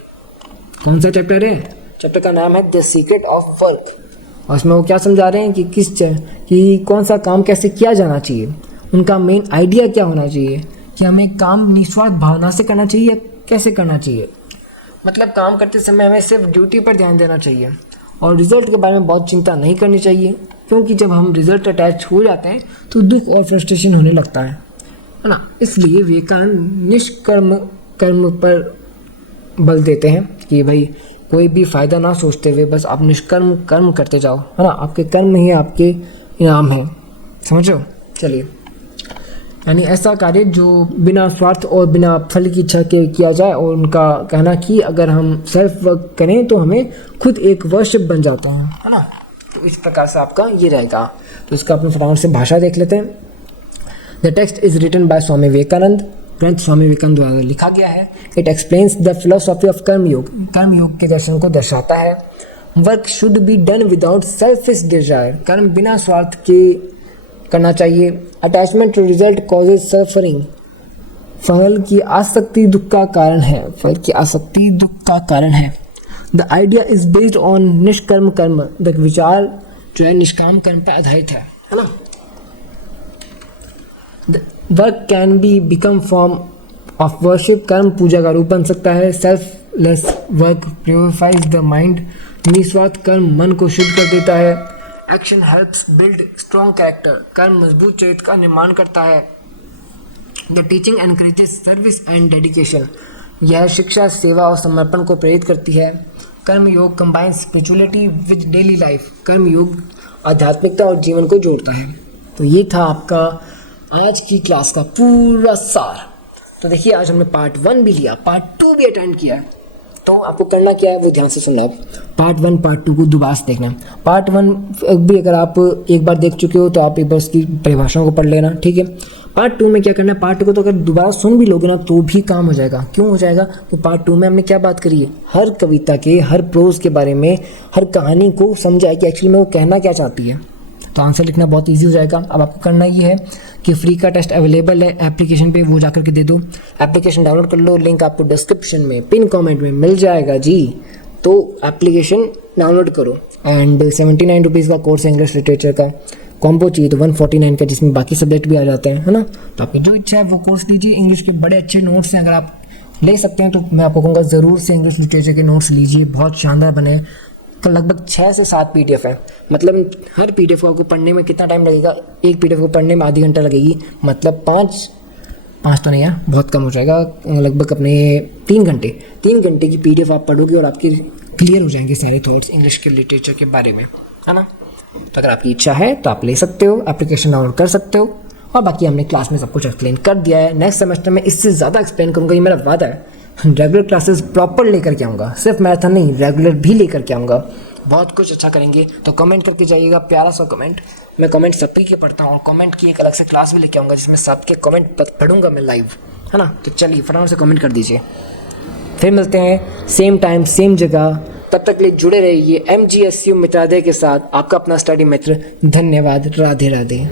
कौन सा चैप्टर है? चैप्टर का नाम है द सीक्रेट ऑफ वर्क, और उसमें वो क्या समझा रहे हैं कि कौन सा काम कैसे किया जाना चाहिए, उनका मेन आइडिया क्या होना चाहिए, कि हमें काम निस्वार्थ भावना से करना चाहिए या कैसे करना चाहिए। मतलब काम करते समय हमें सिर्फ ड्यूटी पर ध्यान देना चाहिए और रिजल्ट के बारे में बहुत चिंता नहीं करनी चाहिए, क्योंकि जब हम रिजल्ट अटैच हो जाते हैं तो दुख और फ्रस्ट्रेशन होने लगता है ना। इसलिए विवेकानंद कर्म पर बल देते हैं कि भाई कोई भी फ़ायदा ना सोचते हुए बस आप निष्कर्म कर्म करते जाओ, है ना। आपके कर्म ही आपके इनाम हैं, समझो। चलिए, यानी ऐसा कार्य जो बिना स्वार्थ और बिना फल की इच्छा के किया जाए, और उनका कहना कि अगर हम सेल्फ वर्क करें तो हमें खुद एक वर्शिप बन जाते हैं, है ना। तो इस प्रकार से आपका ये रहेगा। तो इसका अपने फटाफट से भाषा देख लेते हैं। The text is written by Swami Vivekananda, ग्रंथ स्वामी विवेकानंद द्वारा लिखा गया है। It explains the philosophy of Karmayoga, कर्मयोग के दर्शन को दर्शाता है। Work should be done without selfish desire, कर्म बिना स्वार्थ के करना चाहिए। Attachment to result causes suffering, फल की आसक्ति दुख का कारण है, फल की आसक्ति दुख का कारण है। The idea is based on nishkarma karma, the विचार जो है निष्काम कर्म पर आधारित है ना। Work can be become form of worship, कर्म पूजा का रूप बन सकता है। Selfless work purifies the mind, निस्वार्थ कर्म मन को शुद्ध कर देता है। Action helps build strong character, कर्म मजबूत चरित्र का निर्माण करता है। The teaching encourages service and dedication, यह शिक्षा सेवा और समर्पण को प्रेरित करती है। कर्म योग combines spirituality with daily life, कर्म योग आध्यात्मिकता और जीवन को जोड़ता है। तो ये था आपका आज की क्लास का पूरा सार। तो देखिए आज हमने पार्ट 1 भी लिया, पार्ट 2 भी अटेंड किया, तो आपको करना क्या है वो ध्यान से सुनना है। पार्ट 1 पार्ट 2 को दोबारा से देखना। पार्ट 1 भी अगर आप एक बार देख चुके हो तो आप एक बार इसकी परिभाषाओं को पढ़ लेना, ठीक है। पार्ट 2 में क्या करना है, पार्ट 2 को तो अगर दोबारा सुन भी लोगे ना तो भी काम हो जाएगा। क्यों हो जाएगा? तो पार्ट 2 में हमने क्या बात करी है, हर कविता के हर प्रोज के बारे में, हर कहानी को समझा है कि एक्चुअली में वो कहना क्या चाहती है। तो आंसर लिखना बहुत ईजी हो जाएगा। अब आपको करना ये है कि फ्री का टेस्ट अवेलेबल है एप्लीकेशन पे, वो जाकर के दे दो। एप्लीकेशन डाउनलोड कर लो, लिंक आपको डिस्क्रिप्शन में पिन कमेंट में मिल जाएगा जी। तो एप्लीकेशन डाउनलोड करो। एंड 79 रुपीज़ का कोर्स है इंग्लिश लिटरेचर का, कॉम्बो चाहिए तो 149 का, जिसमें बाकी सब्जेक्ट भी आ जाते हैं, है ना। तो आपकी जो इच्छा है वो कोर्स लीजिए। इंग्लिश के बड़े अच्छे नोट्स हैं, अगर आप ले सकते हैं तो मैं आपको कहूँगा ज़रूर से इंग्लिश लिटरेचर के नोट्स लीजिए, बहुत शानदार बने। तो लगभग 6 से 7 PDF है, मतलब हर PDF को आपको पढ़ने में कितना टाइम लगेगा, एक PDF को पढ़ने में आधी घंटा लगेगी, मतलब 5 तो नहीं यार, बहुत कम हो जाएगा, लगभग अपने 3 घंटे की PDF आप पढ़ोगे और आपके क्लियर हो जाएंगे सारे थॉट्स इंग्लिश के लिटरेचर के बारे में, है ना। तो अगर आपकी इच्छा है तो आप ले सकते हो, एप्लीकेशन डाउनलोड कर सकते हो। और बाकी हमने क्लास में सब कुछ एक्सप्लेन कर दिया है। नेक्स्ट सेमेस्टर में इससे ज़्यादा एक्सप्लेन करूँगा, ये मेरा वादा है। रेगुलर क्लासेस प्रॉपर लेकर के आऊँगा, सिर्फ मैराथन नहीं, रेगुलर भी लेकर के आऊँगा। बहुत कुछ अच्छा करेंगे, तो कमेंट करके जाइएगा, प्यारा सा कमेंट। मैं कमेंट सबके के पढ़ता हूँ, और कमेंट की एक अलग से क्लास भी लेके आऊँगा जिसमें सबके कमेंट पढ़ूंगा मैं लाइव, है ना। तो चलिए फटाफट से कमेंट कर दीजिए। फिर मिलते हैं सेम टाइम सेम जगह, तब तक के लिए जुड़े रहिए MGSU मित्रादय के साथ। आपका अपना स्टडी मित्र, धन्यवाद, राधे राधे।